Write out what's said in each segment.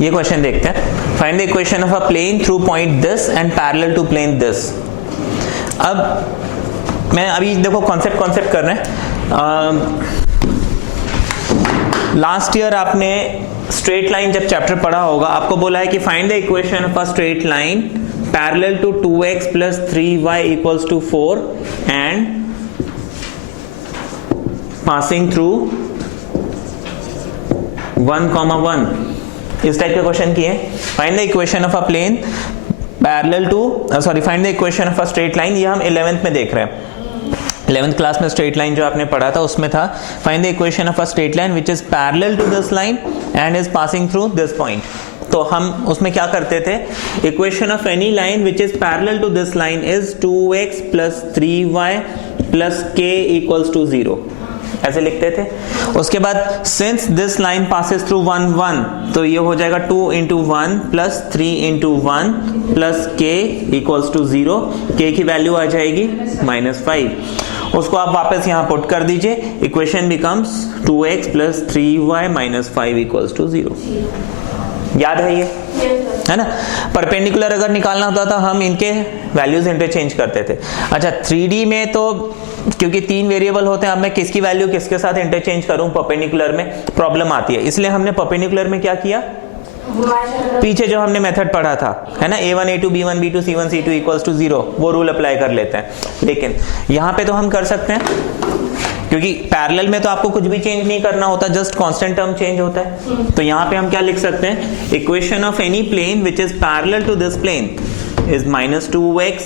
ये क्वेश्चन देखते हैं। Find the equation of a plane through point this and parallel to plane this. अब मैं अभी देखो कॉन्सेप्ट कर रहे हैं। लास्ट ईयर आपने स्ट्रेट लाइन जब चैप्टर पढ़ा होगा, आपको बोला है कि find the equation of a straight line parallel to 2x plus 3y equals to 4 and passing through 1,1। इस टाइप के क्वेश्चन किए। Find the equation of a plane parallel to find the equation of a straight line. ये हम 11th में देख रहे हैं। 11th class में स्ट्रेट लाइन जो आपने पढ़ा था उसमें था find the equation of a straight line which is parallel to this line and is passing through this point. तो हम उसमें क्या करते थे, equation of any line which is parallel to this line is 2x plus 3y plus k equals to 0, ऐसे लिखते थे। उसके बाद since this line passes through 1 1, तो ये हो जाएगा 2 into 1 plus 3 into 1 plus k equals to 0। k की वैल्यू आ जाएगी -5। उसको आप वापस यहाँ पुट कर दीजिए, equation becomes 2x plus 3y minus 5 equals to 0। याद है ये, है ना। परपेंडिकुलर अगर निकालना होता था हम इनके वैल्यूज इंटरचेंज करते थे। अच्छा 3D में तो क्योंकि 3 वेरिएबल होते हैं, अब मैं किसकी वैल्यू किसके साथ इंटरचेंज करूं, परपेंडिकुलर में प्रॉब्लम आती है। इसलिए हमने परपेंडिकुलर में क्या किया, पीछे जो हमने मेथड पढ़ा था, है ना, a1 a2 b1 b2 c1 c2 equals to 0, वो रूल अप्लाई कर लेते हैं। लेकिन यहाँ पे तो हम कर सकते हैं क्योंकि पैरेलल में तो आपको कुछ भी चेंज नहीं करना होता, जस्ट कांस्टेंट टर्म चेंज होता है। तो यहाँ पे हम क्या लिख सकते हैं, equation of any plane which is parallel to this plane is -2x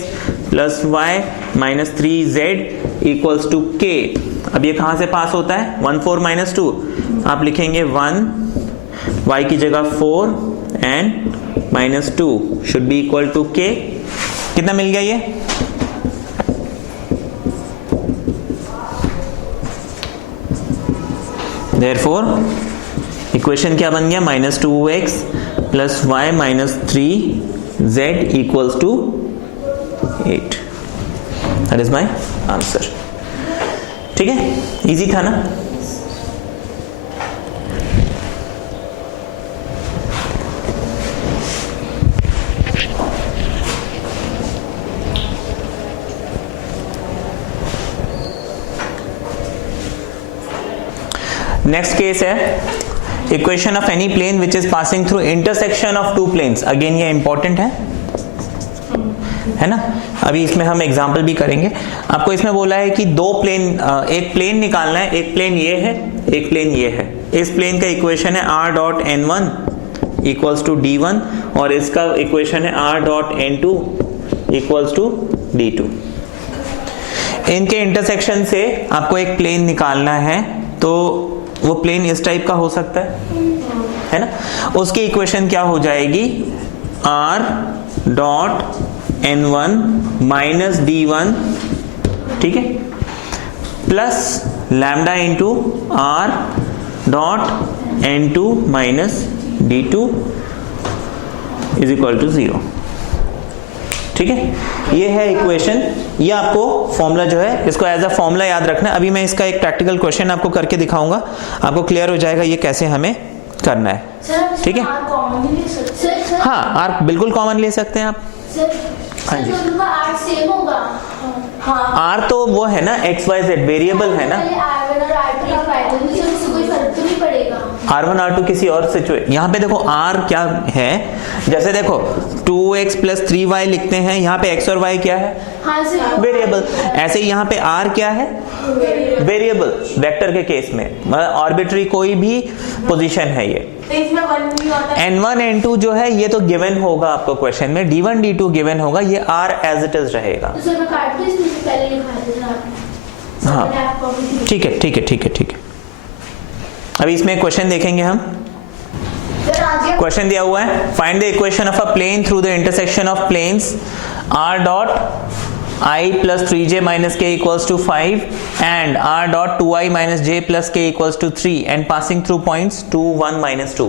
plus y minus 3z equals to k। अब ये कहां से पास होता है, 1 4 माइनस 2, आप लिखेंगे 1, y की जगह 4 and -2 should be equal to k। कितना मिल गया ये, Therefore, इक्वेशन क्या बन गया, -2x plus y minus 3z equals to 8। That is my answer. ठीक है, इजी था ना। नेक्स्ट केस है equation of any plane which is passing through intersection of two planes. Again ये इंपॉर्टेंट है ना। अभी इसमें हम एग्जांपल भी करेंगे। आपको इसमें बोला है कि दो प्लेन, एक प्लेन निकालना है, एक प्लेन ये है, एक प्लेन ये है। इस प्लेन का इक्वेशन है r dot n1 equals to d1 और इसका इक्वेशन है r dot n2 equals to d2। इनके इंटरसेक्शन से आपको एक प्लेन निकालना है, तो वो प्लेन इस टाइप का हो सकता है ना। उसकी इक्वेशन क्या हो जाएगी, r dot n1 minus d1, ठीक है, plus lambda into r dot n2 minus d2 is equal to 0। ठीक है, ये है इक्वेशन। ये आपको फॉर्मूला जो है, इसको एज अ फॉर्मूला याद रखना है। अभी मैं इसका एक प्रैक्टिकल क्वेश्चन आपको करके दिखाऊंगा, आपको क्लियर हो जाएगा ये कैसे हमें करना है। ठीक है, हाँ आर बिल्कुल कॉमन ले सकते हैं आप। हाँ जी, आर तो वो है ना, XYZ वेरिएबल है ना। R1 R2 किसी और सिचुएशन, यहाँ पे देखो R क्या है, जैसे देखो 2x प्लस 3y लिखते हैं, यहाँ पे x और y क्या है, वेरिएबल। ऐसे ही यहाँ पे R क्या है, वेरिएबल। वेक्टर के केस में आर्बिट्री कोई भी पोजीशन है ये। n1 n2 जो है ये तो गिवन होगा आपको क्वेश्चन में, d1 d2 गिवन होगा, ये R एज इट इज रहेगा। हाँ ठीक है ठीक है ठीक है ठीक है। अभी इसमें क्वेश्चन देखेंगे हम। क्वेश्चन दिया हुआ है, find the equation of a plane through the intersection of planes r dot i plus 3j minus k equals to 5 and r dot 2i minus j plus k equals to 3 and passing through points 2 1 minus 2।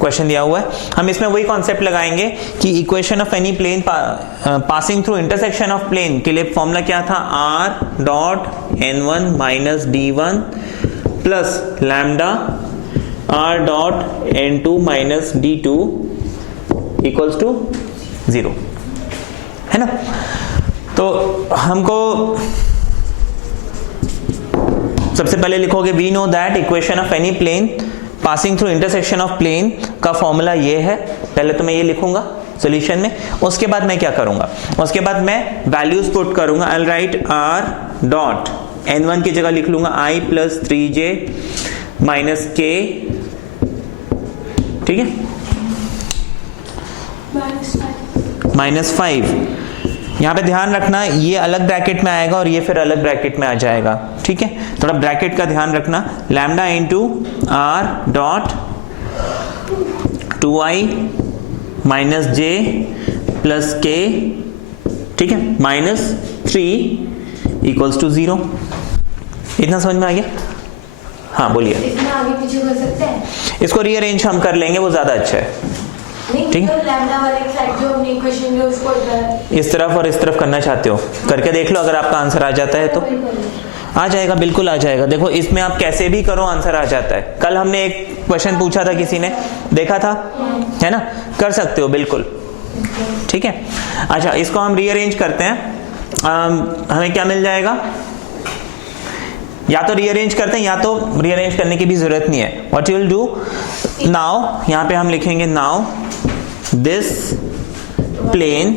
Question दिया हुआ है, हम इसमें वही concept लगाएंगे कि equation of any plane passing through intersection of plane के लिए फॉर्मूला क्या था, r dot n1 minus d1 plus lambda r dot n2 minus d2 equals to 0, है ना। तो हमको सबसे पहले लिखोगे we know that equation of any plane passing through intersection of plane का फॉर्मूला ये है। पहले तो मैं ये लिखूंगा सॉल्यूशन में, उसके बाद मैं क्या करूंगा, उसके बाद मैं वैल्यूज पुट करूंगा। I will write r dot n1 की जगह लिख लूंगा i plus 3j minus k, ठीक है, -5। यहाँ पे ध्यान रखना ये अलग ब्रैकेट में आएगा और ये फिर अलग ब्रैकेट में आ जाएगा, ठीक है, थोड़ा ब्रैकेट का ध्यान रखना। Lambda into r dot 2i minus j plus k, ठीक है, -3 इक्वल्स टू 0। इतना समझ में आ गया? हाँ बोलिए। इसमें आगे पीछे कर सकते हैं? इसको रीअरेंज हम कर लेंगे, वो ज्यादा अच्छा है, ठीक है। लैम्डा वाले साइड जो हमने इक्वेशन में उसको इस तरफ और इस तरफ करना चाहते हो, करके देख लो, अगर आपका आंसर आ जाता है तो आ जाएगा, बिल्कुल आ जाएगा। देखो इसमें आप कैसे भी करो आंसर आ जाता है। कल हमने एक क्वेश्चन पूछा था, किसी ने देखा था, है ना, कर सकते हो बिल्कुल, ठीक है। अच्छा इसको हम रीअरेंज करते हैं, हमें क्या मिल जाएगा, या तो रीअरेंज करते हैं या तो रीअरेंज करने की भी जरूरत नहीं है। What you will do now, यहां पे हम लिखेंगे now this plane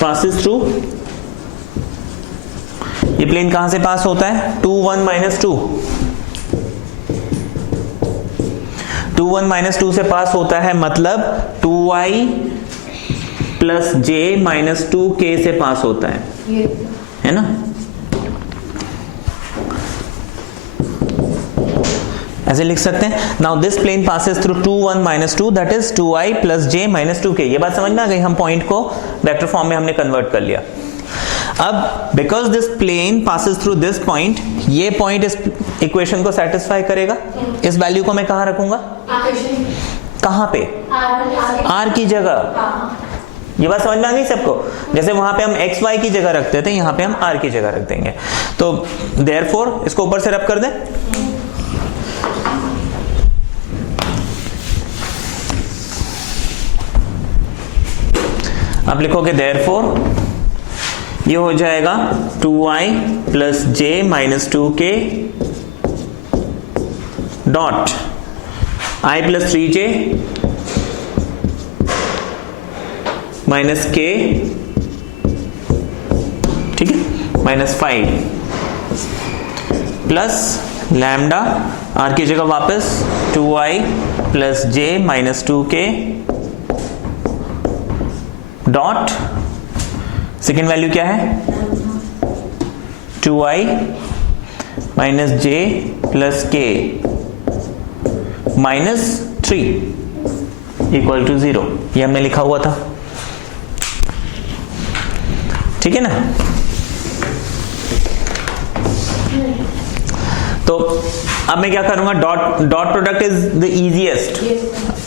passes through, ये प्लेन कहां से पास होता है, 2 1 माइनस 2, 2 1 माइनस 2 से पास होता है, मतलब 2i plus j minus 2k से पास होता है ना। ऐसे लिख सकते हैं, now this plane passes through 2 1 minus 2 that is 2i plus j minus 2k। ये बात समझ में आ गई, हम पॉइंट को वेक्टर फॉर्म में हमने कन्वर्ट कर लिया। अब because this plane passes through this point, ये पॉइंट इस इक्वेशन को सेटिस्फाई करेगा। इस वैल्यू को मैं कहां रखूंगा, कहां पे, r की जगह। ये बात समझ में आ गई सबको? जैसे वहां पे हम एक्स वाई की जगह रखते थे, यहां पे हम r की जगह रख देंगे। तो देयरफॉर इसको ऊपर से रब कर दें, आप लिखोगे देयरफॉर ये हो जाएगा 2i plus j minus 2k dot i plus 3j minus k, ठीक है, -5 प्लस लैम्डा r की जगह वापस 2i plus j minus 2k dot second value क्या है, 2i minus j plus k -3 equal to 0। ये हमने लिखा हुआ था, ठीक है ना। तो अब मैं क्या करूंगा, dot product is the easiest.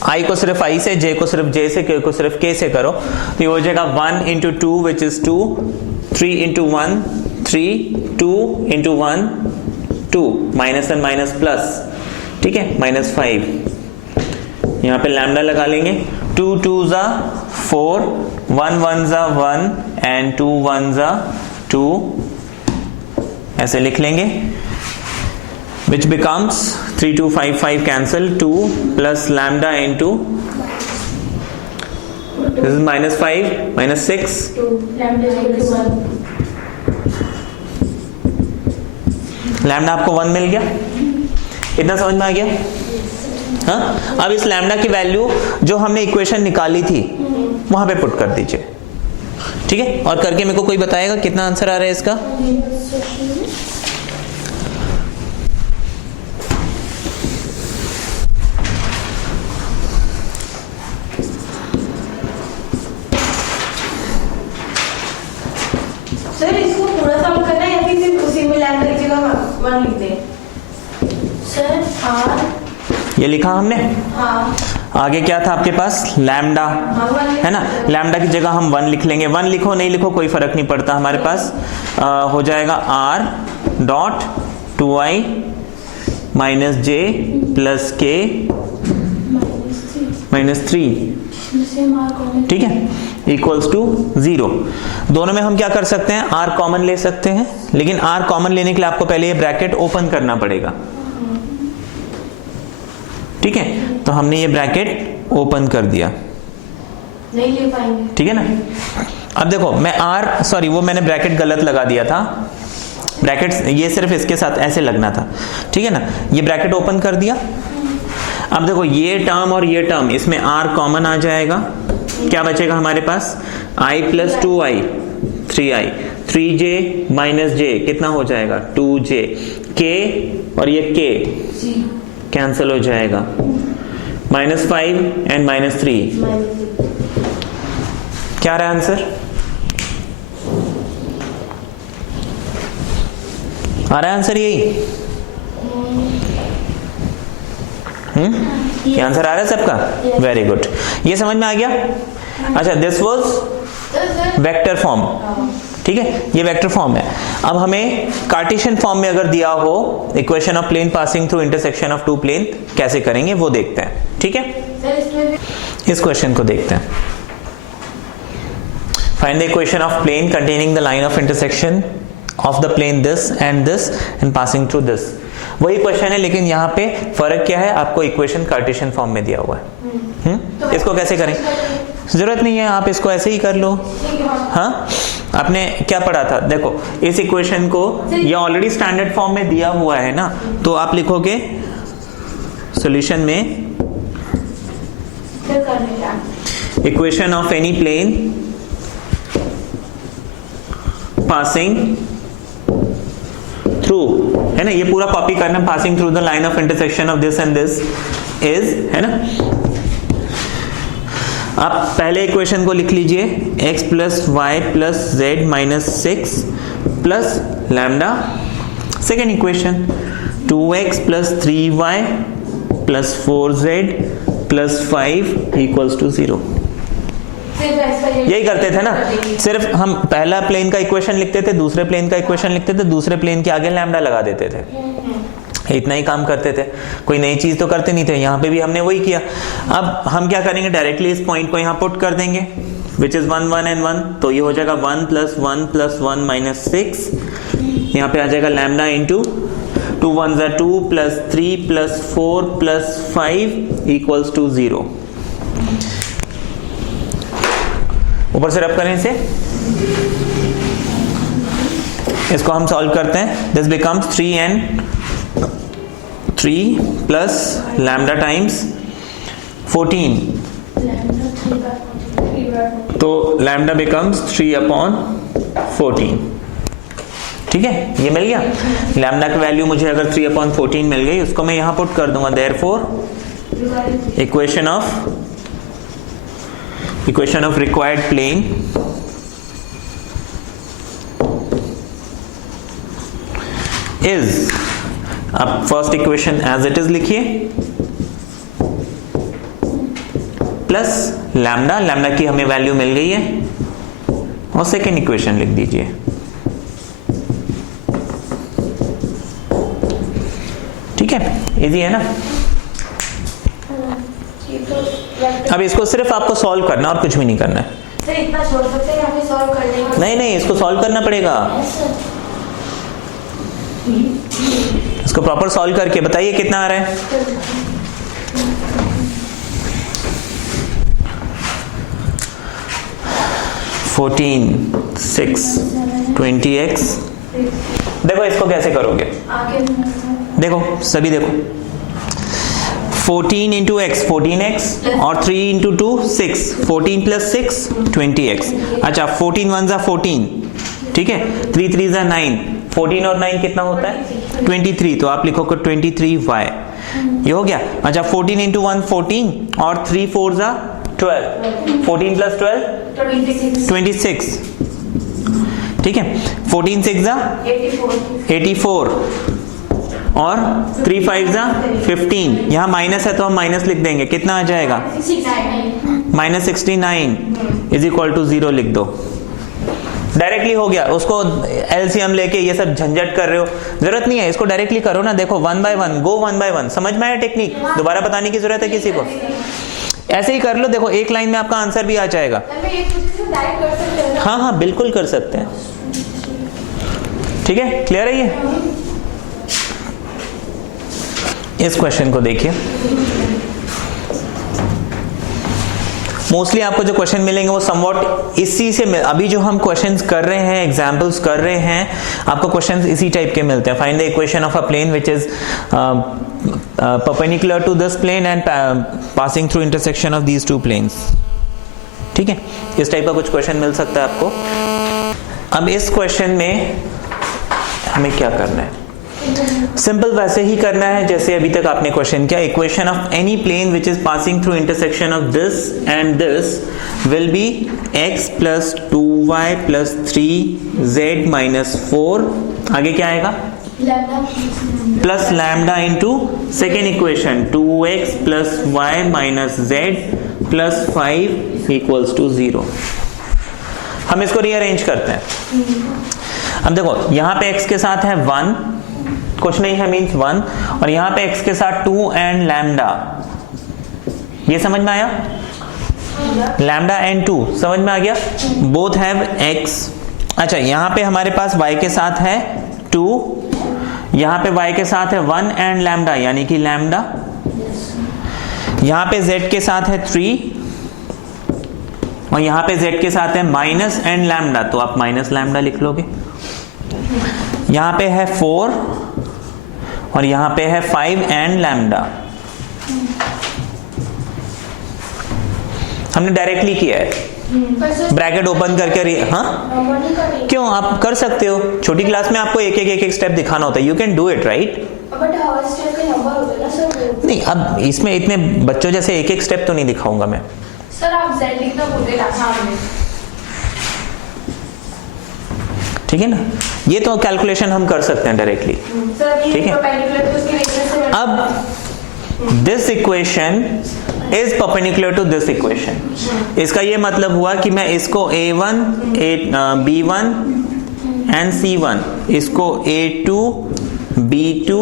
i को सिर्फ i से, j को सिर्फ j से, k को सिर्फ k से करो, तो ये हो जाएगा 1 into 2 which is 2, 3 into 1 3, 2 into 1 2, -1 minus plus, ठीक है, -5। यहाँ पे लैम्डा लगा लेंगे, 2 2 ज़ा 4, 1 1 ज़ा 1 एंड 2 1 ज़ा 2, ऐसे लिख लेंगे, which becomes 3 2 5 5 cancel, 2 plus lambda into this is -5 -6, 2 lambda equal to 1। Lambda आपको 1 मिल गया, इतना समझ में आ गया। हाँ, अब इस लैम्डा की वैल्यू जो हमने इक्वेशन निकाली थी वहां पे पुट कर दीजिए, ठीक है, और करके मेरे को कोई बताएगा कितना आंसर आ रहा है इसका। सर इसको पूरा सॉल्व करना है या फिर सिर्फ उसी में लैम्डा की जगह 1 लिख दें? सर हाँ, ये लिखा हमने, हाँ, आगे क्या था आपके पास, लैम्डा, है ना, लैम्डा की जगह हम 1 लिख लेंगे। 1 लिखो नहीं लिखो कोई फर्क नहीं पड़ता, हमारे पास हो जाएगा r डॉट 2i माइनस जे प्लस के माइनस 3, ठीक है, इक्वल्स टू 0। दोनों में हम क्या कर सकते हैं, r कॉमन ले सकते हैं, लेकिन r कॉमन लेने के लिए आपको पहले ये ब्रैकेट ओपन करना पड़ेगा, ठीक है। तो हमने ये ब्रैकेट ओपन कर दिया, नहीं ले पाएंगे, ठीक है ना। अब देखो मैं वो मैंने ब्रैकेट गलत लगा दिया था, ब्रैकेट ये सिर्फ इसके साथ ऐसे लगना था, ठीक है ना। ये ब्रैकेट ओपन कर दिया। अब देखो ये टर्म और ये टर्म, इसमें r कॉमन आ जाएगा, क्या बचेगा हमारे पास, i plus 2i 3i, 3j minus j कितना हो जाएगा 2j, k और ये k कैंसिल हो जाएगा, -5 एंड -3, क्या रहा आंसर, आ रहा है आंसर यही, ये आंसर आ रहा है सबका, वेरी गुड, ये समझ में आ गया। अच्छा, दिस वाज वेक्टर फॉर्म, ठीक है, ये वेक्टर फॉर्म है। अब हमें कार्टेशियन फॉर्म में अगर दिया हो equation of plane passing through intersection of two plane, कैसे करेंगे वो देखते हैं, ठीक है। इस क्वेश्चन को देखते हैं, find the equation of plane containing the line of intersection of the plane this and passing through this. वही क्वेश्चन है, लेकिन यहाँ पे फर्क क्या है, आपको इक्वेशन कार्टेशियन फॉर्म में दिया हुआ है। इसको कैसे करें, जरूरत नहीं है, आप इसको ऐसे ही कर लो। हाँ, आपने क्या पढ़ा था, देखो इस इक्वेशन को ये ऑलरेडी स्टैंडर्ड फॉर्म में दिया हुआ है ना, तो आप लिखोगे सॉल्यूशन में equation of any plane passing through, है ना, ये पूरा कॉपी करना, passing through the line of intersection of this and this is, है ना। आप पहले इक्वेशन को लिख लीजिए, x plus y plus z minus 6 plus lambda. Second equation 2x plus 3y plus 4z plus 5 equals to 0। यही करते थे ना, सिर्फ हम पहला प्लेन का इक्वेशन लिखते थे, दूसरे प्लेन का इक्वेशन लिखते थे, दूसरे प्लेन के आगे लैम्डा लगा देते थे, इतना ही काम करते थे, कोई नई चीज तो करते नहीं थे। यहाँ पे भी हमने वही किया। अब हम क्या करेंगे, डायरेक्टली इस पॉइंट को यहाँ पुट कर देंगे, विच इज 1 1 and 1, तो ये हो जाएगा 1 प्लस 1 प्लस 1 माइनस 6, यहाँ पे आ जाएगा lambda into 2 1 2 plus 3 plus 4 plus 5 equals to 0। ऊपर से रब करें इसे, इसको हम सॉल्व करते हैं। This becomes 3 plus lambda times 14, तो लैम्डा बिकम्स 3/14, ठीक है, ये मिल गया। लैम्डा की वैल्यू मुझे अगर 3/14 मिल गई, उसको मैं यहां पुट कर दूंगा, therefore equation of required plane is, अब first equation as it is लिखिए, प्लस लैम्डा की हमें वैल्यू मिल गई है, और सेकेंड इक्वेशन लिख दीजिए। ठीक है, इजी है ना। अब इसको सिर्फ आपको सॉल्व करना और कुछ भी नहीं करना है। सर इतना छोड़ सकते हैं, हमें सॉल्व कर लेंगे। नहीं, इसको सॉल्व करना पड़ेगा। इसको प्रॉपर सॉल्व करके बताइए कितना आ रहा है। Fourteen 6 20x। देखो इसको कैसे करोगे, देखो सभी देखो, 14 इंटू एक्स 14x और 3 इंटू 2 6, 14 प्लस 6 20x। अच्छा 14 1 जा 14, ठीक है, 3 3 जा 9, 14 और 9 कितना होता है 23, तो आप लिखोगे 23y, ये हो गया। अच्छा 14 इंटू 1 14 और 3 4 जा 12, 14 प्लस 12 26, ठीक है, 14 6 जा 84 और 3 5 जा 15, यहाँ माइनस है तो हम माइनस लिख देंगे, कितना आ जाएगा -69 इज इक्वल टू 0 लिख दो। डायरेक्टली हो गया, उसको एलसीएम लेके ये सब झंझट कर रहे हो, जरूरत नहीं है, इसको डायरेक्टली करो ना। देखो 1 by 1, गो 1 by 1। समझ में आया टेक्निक? दोबारा बताने की जरूरत है किसी को? ऐसे ही कर लो, देखो एक लाइन में आपका आंसर भी आ जाएगा। हाँ हाँ बिल्कुल कर सकते हैं। ठीक है, क्लियर है ये? इस क्वेश्चन को देखिए, मोस्टली आपको जो क्वेश्चन मिलेंगे वो समवॉट इसी से अभी जो हम क्वेश्चंस कर रहे हैं, एग्जांपल्स कर रहे हैं, आपको क्वेश्चंस इसी टाइप के मिलते हैं। Find the equation of a plane which is perpendicular to this plane and passing through intersection of these two planes. ठीक है, इस टाइप का कुछ क्वेश्चन मिल सकता है आपको। अब इस क्वेश्चन में हमें क्या करना है? सिंपल वैसे ही करना है जैसे अभी तक आपने क्वेश्चन किया। Equation of any plane which is passing through intersection of this and this will be x plus 2y plus 3z minus 4, आगे क्या आएगा? Plus lambda into second equation 2x plus y minus z plus 5 equals to 0। हम इसको rearrange करते हैं। अब देखो यहाँ पे x के साथ है 1, कुछ नहीं है मीन्स 1, और यहां पे x के साथ 2 एंड लैम्डा, ये समझ में आया? लैम्डा एंड 2 समझ में आ गया? Both have x। अच्छा, यहां पे हमारे पास y के साथ है 2, यहां पे y के साथ है 1 एंड लैम्डा यानी कि लैम्डा, यहां पे z के साथ है 3 और यहां पे z के साथ है माइनस एंड लैम्डा, तो आप माइनस लैम्डा लिख लोगे। यहां पे है 4 और यहां पे है 5 एंड लैम्डा। हमने डायरेक्टली किया है, ब्रैकेट ओपन करके। हाँ क्यों, आप कर सकते हो, छोटी क्लास में आपको एक एक स्टेप दिखाना होता है। You can do it right. नहीं, अब इसमें इतने बच्चों जैसे एक स्टेप तो नहीं दिखाऊंगा मैं। सर आप z लिखना भूल गए सामने। ठीक है ना, ये तो कैलकुलेशन हम कर सकते हैं डायरेक्टली। ठीक है, अब this equation is perpendicular to this equation. इसका ये मतलब हुआ कि मैं इसको a1 b1 एंड c1, इसको a2 b2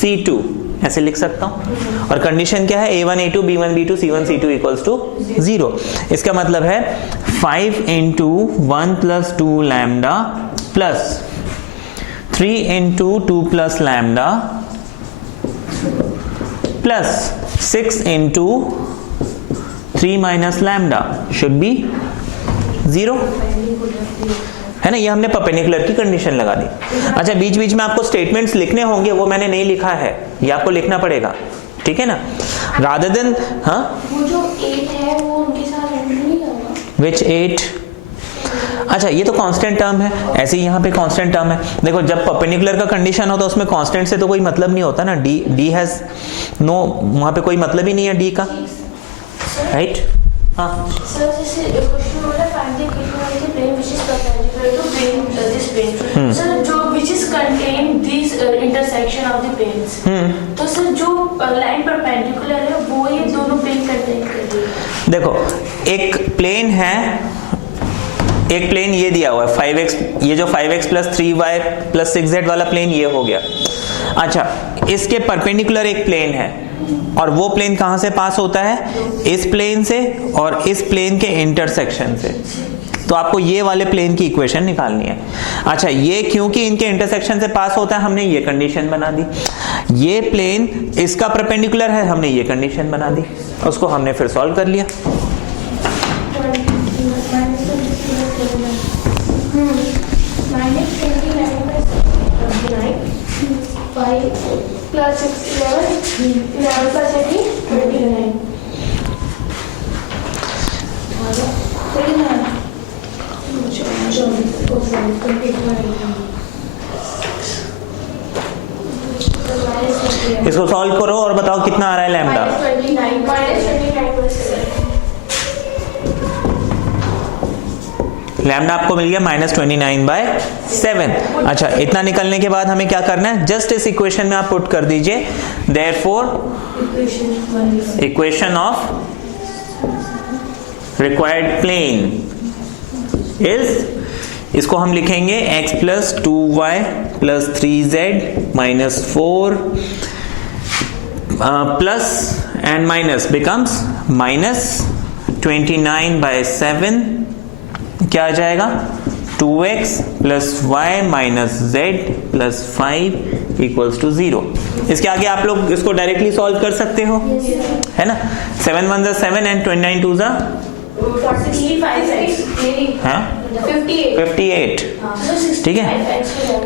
c2 ऐसे लिख सकता हूं, और कंडीशन क्या है? a1 a2 b1 b2 c1 c2 equals to 0। इसका मतलब है 5 into 1 plus 2 lambda plus 3 into 2 plus lambda plus 6 into 3 minus lambda should be 0, है ना? ये हमने परपेंडिकुलर की कंडीशन लगा दी। अच्छा, बीच बीच में आपको स्टेटमेंट्स लिखने होंगे, वो मैंने नहीं लिखा है, ये आपको लिखना पड़ेगा। ठीक है ना, रादर देन। हाँ, वो जो 8 है वो उनके साथ नहीं होगा। विच 8? अच्छा, ये तो कांस्टेंट टर्म है, ऐसे ही यहाँ पे कांस्टेंट टर्म है। देखो, जब परपेंडिकुलर का कंडीशन हो तो उसमें कांस्टेंट से तो कोई मतलब नहीं होता ना। डी हैज नो, वहां पे कोई मतलब ही नहीं है डी का, राइट? हाँ सर, जैसे क्वेश्चन वाला find the equation of the plane which is perpendicular to plane this plane. Sir, जो which is contain this intersection of the planes, तो सर जो लाइन परपेंडिकुलर है वो ये दोनों प्लेन कंटेन कर रही है। देखो, एक प्लेन है, एक प्लेन ये दिया हुआ है 5x, ये जो 5x plus 3y plus 6z वाला प्लेन ये हो गया। अच्छा, इसके परपेंडिकुलर एक प्लेन है और वो प्लेन कहां से पास होता है? इस प्लेन से और इस प्लेन के इंटरसेक्शन से। तो आपको ये वाले प्लेन की इक्वेशन निकालनी है। अच्छा, ये क्योंकि इनके इंटरसेक्शन से पास होता है, हमने ये कंडीशन बना दी। ये प्लेन इसका परपेंडिकुलर है, हमने ये कंडीशन बना दी, उसको हमने फिर सॉल्व कर लिया। Plus 11 plus 29। इसको सॉल्व करो और बताओ कितना आ रहा है लैम्डा। लैम्डा आपको मिल गया -29/7। अच्छा, इतना निकलने के बाद हमें क्या करना है? जस्ट इस इक्वेशन में आप पुट कर दीजिए, therefore equation of required plane is इसको हम लिखेंगे x plus 2y plus 3z minus 4 plus and minus becomes minus 29/7 क्या आ जाएगा 2x plus y minus z plus 5 equals to 0। इसके आगे आप लोग इसको डायरेक्टली सॉल्व कर सकते हो, है ना। 7 1 = 7 एंड 29 2 = 58। ठीक है,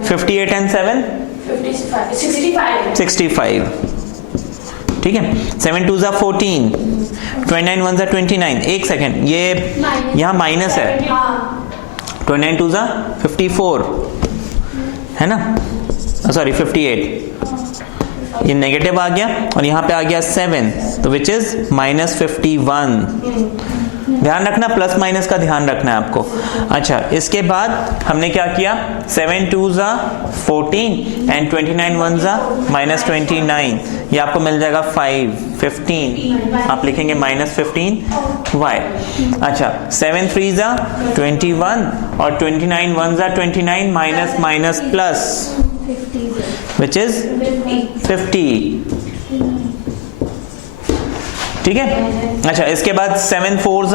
58 एंड 7 65। ठीक है, 7 2 = 14, 29 1 = 29। एक सेकेंड, ये यहाँ माइनस है, 29 2 = 54, है ना, सॉरी 58। ये नेगेटिव आ गया और यहाँ पे आ गया 7, तो विच इज -51। ध्यान रखना, प्लस माइनस का ध्यान रखना है आपको। अच्छा, इसके बाद हमने क्या किया, 7 2 = 14 एंड 29 1 = -29। ये आपको मिल जाएगा 15। आप लिखेंगे -15y। अच्छा, 7 3 = 21 और 29 1 = 29 minus minus plus which is 50। ठीक है। अच्छा, इसके बाद 7 4 =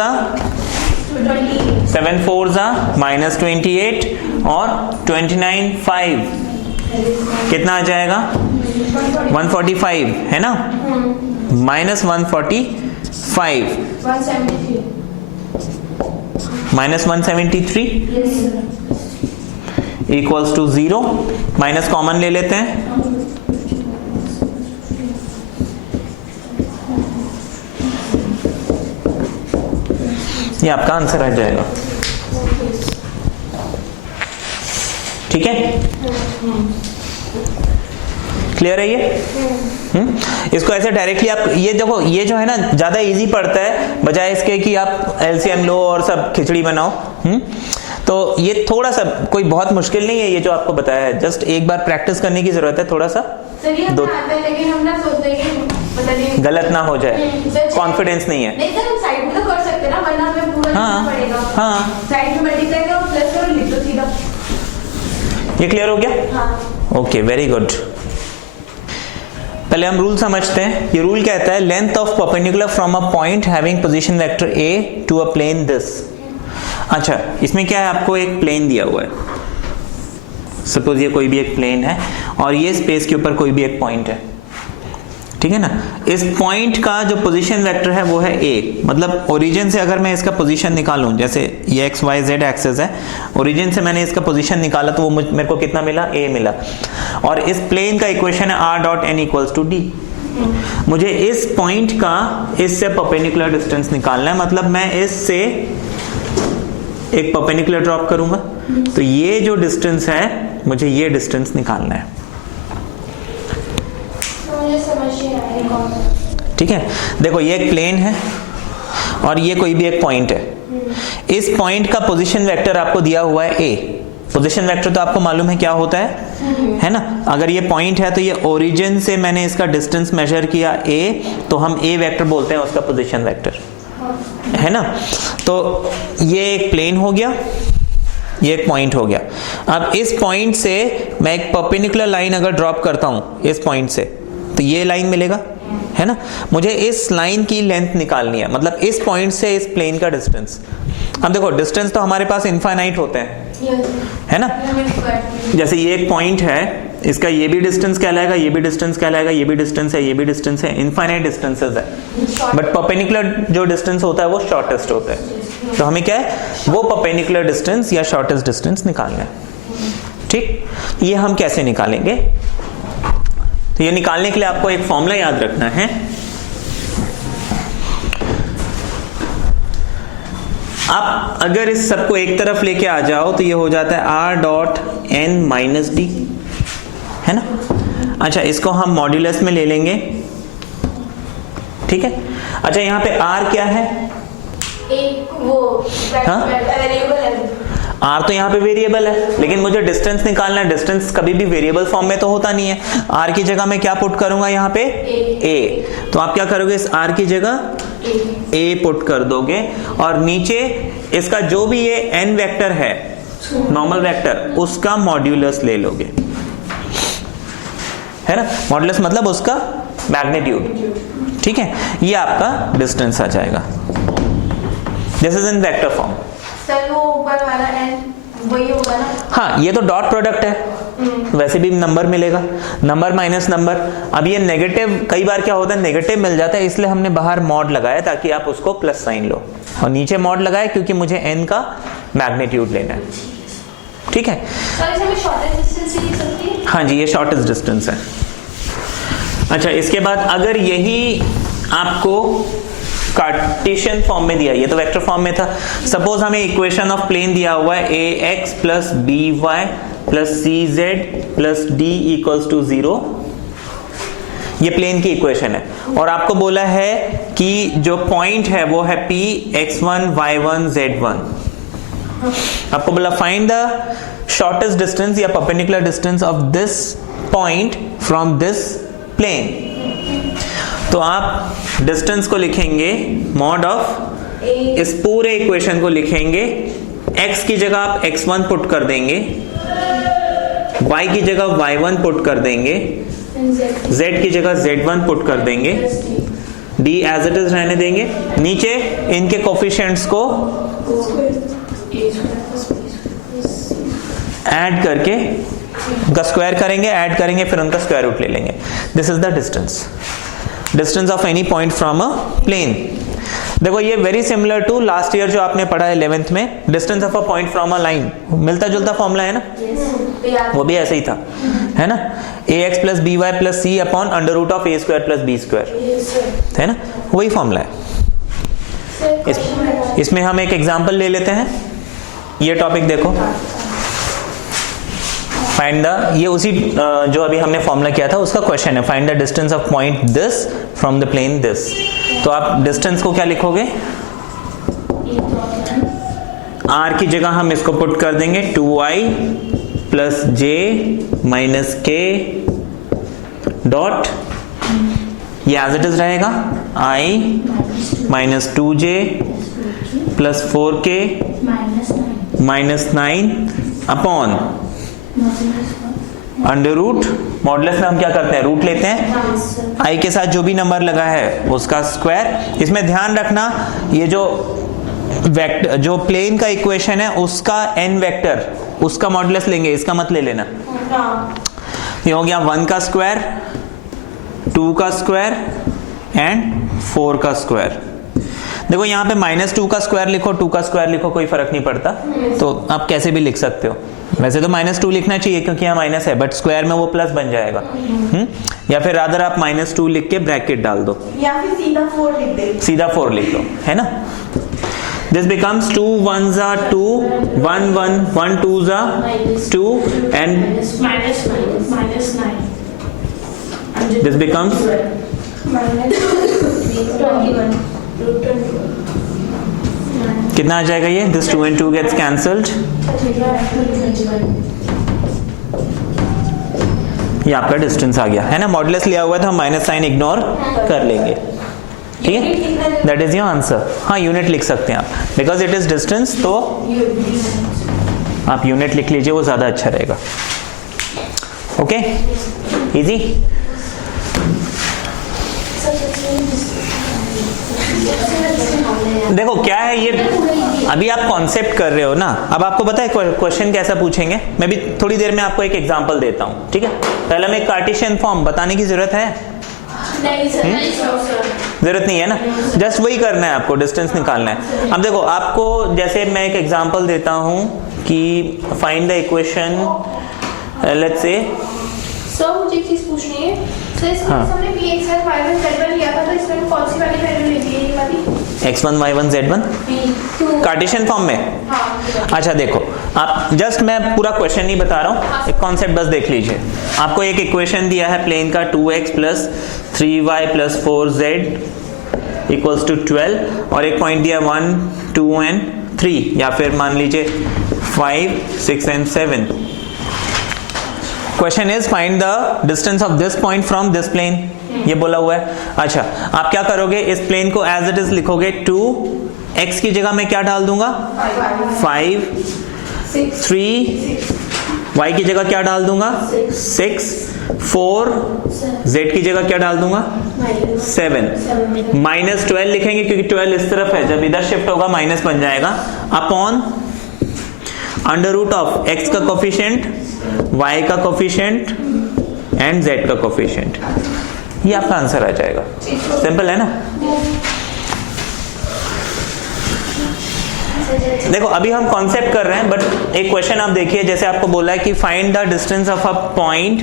-28 और 29 5 कितना आ जाएगा 145, है ना, -145 -173 इक्वल्स टू 0। माइनस कॉमन ले लेते हैं, ये आपका आंसर आ जाएगा। ठीक है, क्लियर है ये? इसको ऐसे डायरेक्टली आप ये देखो, ये जो है ना ज्यादा इजी पड़ता है बजाय इसके कि आप एलसीएम लो और सब खिचड़ी बनाओ। तो ये थोड़ा सा कोई बहुत मुश्किल नहीं है, ये जो आपको बताया है, जस्ट एक बार प्रैक्टिस करने की जरूरत है थोड़ा सा। दो लेकिन हम ना सोचते हैं कि गलत ना हो जाए, कॉन्फिडेंस नहीं है। नहीं सर, हम साइड में तो कर सकते हैं ना, वरना हमें पूरा लिखना पड़ेगा। हाँ, साइड में मल्टीप्लाई करो, प्लस करो, लिख दो सीधा। ये क्लियर हो गया? हाँ। Okay, very good. पहले हम रूल समझते हैं। ये रूल कहता है length of perpendicular from a point having position vector a to a plane this. अच्छा, इसमें क्या है, आपको एक प्लेन दिया हुआ है, सपोज ये कोई भी एक प्लेन है और ये स्पेस के ऊपर कोई भी एक पॉइंट है, ठीक है ना। इस पॉइंट का जो पोजीशन वेक्टर है वो है a, मतलब ओरिजिन से अगर मैं इसका पोजीशन निकालूं, जैसे ये x y z एक्सेस है, ओरिजिन से मैंने इसका पोजीशन निकाला तो वो मेरे को कितना मिला, a मिला। और इस प्लेन का इक्वेशन है r.n = d। मुझे इस पॉइंट का इससे परपेंडिकुलर डिस्टेंस निकालना है, मतलब मैं इससे एक परपेंडिकुलर ड्रॉप करूंगा, तो ये जो डिस्टेंस है मुझे ये डिस्टेंस निकालना है। ठीक है, देखो ये एक प्लेन है और ये कोई भी एक पॉइंट है। इस पॉइंट का पोजीशन वेक्टर आपको दिया हुआ है a। पोजीशन वेक्टर तो आपको मालूम है क्या होता है ना। अगर ये पॉइंट है तो ये ओरिजिन से मैंने इसका डिस्टेंस मेजर किया a, तो हम a वेक्टर बोलते हैं उसका पोजीशन वेक्टर, है ना। तो ये एक प्लेन हो गया, ये एक पॉइंट हो गया। अब इस पॉइंट से मैं एक परपेंडिकुलर लाइन अगर ड्रॉप करता हूं इस पॉइंट से, तो ये लाइन मिलेगा, है ना। मुझे इस लाइन की लेंथ निकालनी है, मतलब इस पॉइंट से इस प्लेन का डिस्टेंस। अब देखो डिस्टेंस तो हमारे पास इनफाइनाइट होते हैं, है ना। जैसे ये एक पॉइंट है, इसका ये भी डिस्टेंस कहलाएगा, ये भी डिस्टेंस कहलाएगा, ये भी डिस्टेंस है, ये भी डिस्टेंस है, इनफाइनाइट डिस्टेंसेस है। बट परपेंडिकुलर जो डिस्टेंस होता है वो शॉर्टेस्ट होता है, तो हमें क्या है, वो परपेंडिकुलर डिस्टेंस या शॉर्टेस्ट डिस्टेंस निकालना है। ठीक, ये हम कैसे निकालेंगे, तो ये निकालने के लिए आपको एक फॉर्मूला याद रखना है। आप अगर इस सबको एक तरफ लेके आ जाओ तो ये हो जाता है r.n - d, है ना। अच्छा, इसको हम मॉड्यूलस में ले लेंगे, ठीक है। अच्छा, यहाँ पे r क्या है, एक वो वेरिएबल है। r तो यहाँ पे वेरिएबल है, लेकिन मुझे डिस्टेंस निकालना है। डिस्टेंस कभी भी वेरिएबल फॉर्म में तो होता नहीं है। r की जगह मैं क्या पुट करूंगा, यहाँ पे a। तो आप क्या करोगे, इस r की जगह a पुट कर दोगे और नीचे इसका जो भी ये n वेक्टर है नॉर्मल वेक्टर, उसका मॉड्यूलस ले लोगे, है ना। मॉड्यूलस मतलब उसका मैग्नीट्यूड, ठीक है। ये आपका डिस्टेंस आ जाएगा। This is in vector form. Sir वो ऊपर वाला एंड वही होगा ना? हाँ, ये तो डॉट प्रोडक्ट है, वैसे भी नंबर मिलेगा, नंबर माइनस नंबर। अब ये नेगेटिव, कई बार क्या होता है नेगेटिव मिल जाता है, इसलिए हमने बाहर मॉड लगाया ताकि आप उसको प्लस साइन लो, और नीचे मॉड लगाया क्योंकि मुझे n का मैग्नीट्यूड लेना है, ठीक है। सर इसमें शॉर्टेस्ट डिस्टेंस ही सकती है? हाँ जी, ये शॉर्टेस्ट डिस्टेंस है। अच्छा, इसके बाद अगर यही आपको कार्टेशियन फॉर्म में दिया, ये तो वेक्टर फॉर्म में था। सपोज हमें इक्वेशन ऑफ प्लेन दिया हुआ है ax plus by plus cz plus d equals to 0, ये प्लेन की इक्वेशन है, और आपको बोला है कि जो पॉइंट है वो है p x1 y1 z1। आपको बोला फाइंड द शॉर्टेस्ट डिस्टेंस या perpendicular distance of this point from this plane. तो आप डिस्टेंस को लिखेंगे मॉड ऑफ, इस पूरे इक्वेशन को लिखेंगे, x की जगह आप x1 पुट कर देंगे, y की जगह y1 पुट कर देंगे, z की जगह z1 पुट कर देंगे, d एज इट इज रहने देंगे, नीचे इनके कोफिशिएंट्स को ऐड करके उनका स्क्वायर करेंगे, ऐड करेंगे, फिर उनका स्क्वायर रूट ले लेंगे। This is the distance of any point from a plane. देखो ये very similar to last year जो आपने पढ़ा है 11th में, distance of a point from a line, मिलता जुलता फॉर्मूला है ना, वो भी ऐसे ही था, है ना। ax plus b y plus c upon under root of a square plus b square, है ना, वही फॉर्मूला है। इसमें हम एक एग्जाम्पल ले लेते हैं। ये टॉपिक देखो, फाइंड द, ये उसी जो अभी हमने फॉर्मूला किया था उसका क्वेश्चन है, find the distance of point this from the plane this. तो आप डिस्टेंस को क्या लिखोगे, r की जगह हम इसको पुट कर देंगे 2i plus j minus k dot, ये एज इट इज रहेगा, i minus 2j plus 4k minus 9 upon under root, modulus में हम क्या करते हैं, रूट लेते हैं, i के साथ जो भी नंबर लगा है उसका स्क्वायर। इसमें ध्यान रखना, ये जो वेक्टर, जो प्लेन का इक्वेशन है उसका n वेक्टर, उसका मॉडुलस लेंगे, इसका मत ले लेना। ये हो गया 1 का स्क्वायर, 2 का स्क्वायर एंड 4 का स्क्वायर। देखो यहाँ पे -2 का स्क्वायर लिखो, 2 का स्क्वायर लिखो, कोई फर्क नहीं पड़ता, तो आप कैसे भी लिख सकते हो। वैसे तो -2 लिखना चाहिए क्योंकि यहाँ माइनस है, बट स्क्वायर में वो प्लस बन जाएगा। या फिर रादर आप -2 लिख के ब्रैकेट डाल दो, या फिर सीधा 4 लिख दे, सीधा 4 लिख दो, है ना। This becomes 2 1s are 2, 1 1, 1 2s are 2, and minus 9. This becomes कितना आ जाएगा ये, this 2 and 2 gets cancelled, ये आपका डिस्टेंस आ गया, है ना। मॉडुलस लिया हुआ है तो हम माइनस साइन इग्नोर कर लेंगे, ठीक है। That is your answer. हाँ, यूनिट लिख सकते हैं आप, बिकॉज इट इज डिस्टेंस, तो आप यूनिट लिख लीजिए, वो ज्यादा अच्छा रहेगा। Okay, easy. देखो क्या है ये, अभी आप कॉन्सेप्ट कर रहे हो ना, अब आपको पता है क्वेश्चन कैसा पूछेंगे। मैं भी थोड़ी देर में आपको एक एग्जांपल देता हूँ, ठीक है। पहले हमें कार्टेशियन फॉर्म बताने की जरूरत है? नहीं सर, जरूरत नहीं है ना, जस्ट वही करना है आपको, डिस्टेंस निकालना है। अब देखो आपको, जैसे मैं एक एग्जांपल देता हूँ कि find the equation, let's say. Sir मुझे एक चीज पूछनी है, सर इसमें हमने px और y1 z1 लिया था, तो इसमें कौन सी वाली वैल्यू लेनी है, ये वाली x1 y1 z1 Cartesian form में? हाँ। अच्छा देखो, आप जस्ट, मैं पूरा क्वेश्चन नहीं बता रहा हूँ, एक कॉन्सेप्ट बस देख लीजिए। आपको एक इक्वेशन दिया है प्लेन का 2x plus 3y plus 4z equals to 12, और एक पॉइंट दिया 1 2 एंड 3, या फिर मान लीजिए 5 6 and 7। Question is find the distance of this point from this plane, ये बोला हुआ है। अच्छा, आप क्या करोगे, इस प्लेन को एज इट इज लिखोगे 2, x की जगह मैं क्या डाल दूंगा 5, 3, y की जगह क्या डाल दूंगा 6, 4, z की जगह क्या डाल दूंगा 7, -12 लिखेंगे क्योंकि 12 इस तरफ है, जब इधर शिफ्ट होगा माइनस बन जाएगा, upon under root of x का कोफिशिएंट, y का कोफिशिएंट एंड z का कोफिशिएंट। ये आपका आंसर आ जाएगा। सिंपल है ना। देखो अभी हम कॉन्सेप्ट कर रहे हैं, बट एक क्वेश्चन आप देखिए, जैसे आपको बोला है कि find the distance of a point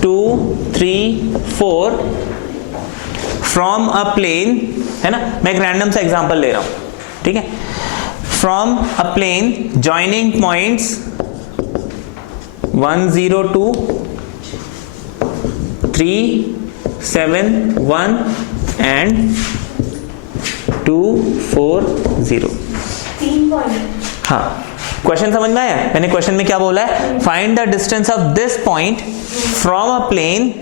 2, 3, 4 from a plane, है ना। मैं एक रैंडम सा एग्जांपल ले रहा हूं, ठीक है। From a plane joining points 1, 0, 2, 3, 7, 1 and 2, 4, 0। 3 point. हाँ, क्वेश्चन समझ में आया? मैंने क्वेश्चन में क्या बोला है, find the distance of this point from a plane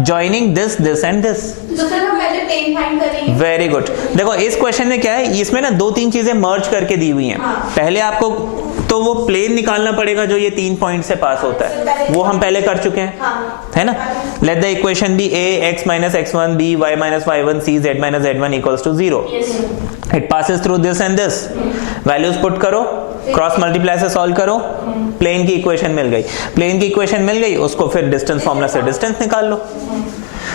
joining this and this. तो सर हम पहले प्लेन फाइंड करेंगे। Very good. देखो इस क्वेश्चन में क्या है, इसमें ना 2-3 चीजें मर्ज करके दी हुई हैं। पहले आपको तो वो प्लेन निकालना पड़ेगा जो ये 3 पॉइंट से पास होता है, वो हम पहले कर चुके हैं, है ना। Let the equation be a x minus x1 b y minus y1 c z minus z1 equals to 0. It passes through this and this. Values put करो, क्रॉस मल्टीप्लाई से सॉल्व करो, प्लेन की इक्वेशन मिल गई। Plane की equation मिल गई, उसको फिर distance formula से डिस्टेंस निकाल लो।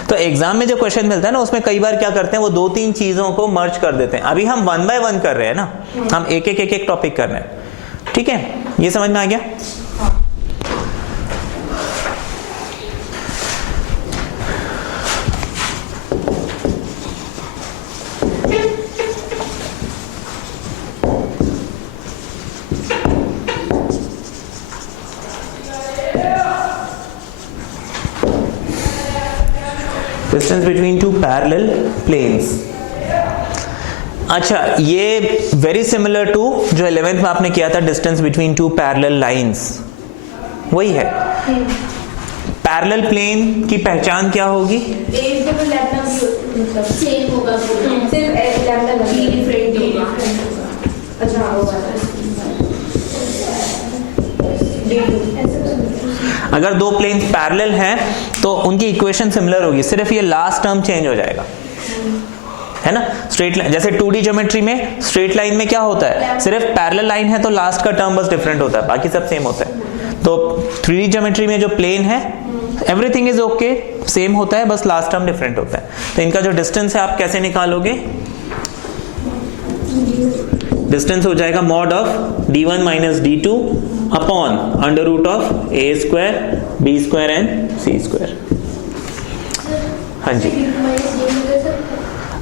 तो एग्जाम में जो क्वेश्चन मिलता है ना, उसमें कई बार क्या करते हैं, वो 2-3 चीजों को मर्ज कर देते हैं। अभी हम 1 by 1 कर रहे हैं ना, हम एक टॉपिक कर रहे हैं, ठीक है। ये समझ में आ गया? Distance between 2 parallel planes. अच्छा, ये वेरी सिमिलर टू जो 11th में आपने किया था, डिस्टेंस बिटवीन 2 पैरेलल लाइंस, वही है। पैरेलल प्लेन की पहचान क्या होगी? सेम होगा, सिर्फ लैम्डा डिफरेंट। अच्छा अगर 2 प्लेन्स पैरेलल हैं तो उनकी इक्वेशन सिमिलर होगी, सिर्फ ये लास्ट टर्म चेंज हो जाएगा, है ना। स्ट्रेट लाइन, जैसे 2D ज्योमेट्री में स्ट्रेट लाइन में क्या होता है, सिर्फ पैरेलल लाइन है तो लास्ट का टर्म बस डिफरेंट होता है, बाकी सब सेम होता है। तो 3D ज्योमेट्री में जो प्लेन है एवरीथिंग इज ओके, सेम होता है, बस लास्ट टर्म डिफरेंट होता है। तो इनका जो डिस्टेंस है आप कैसे निकालोगे? डिस्टेंस हो जाएगा mod of d1 minus d2 upon under root of a square b square and c square. हाँ जी,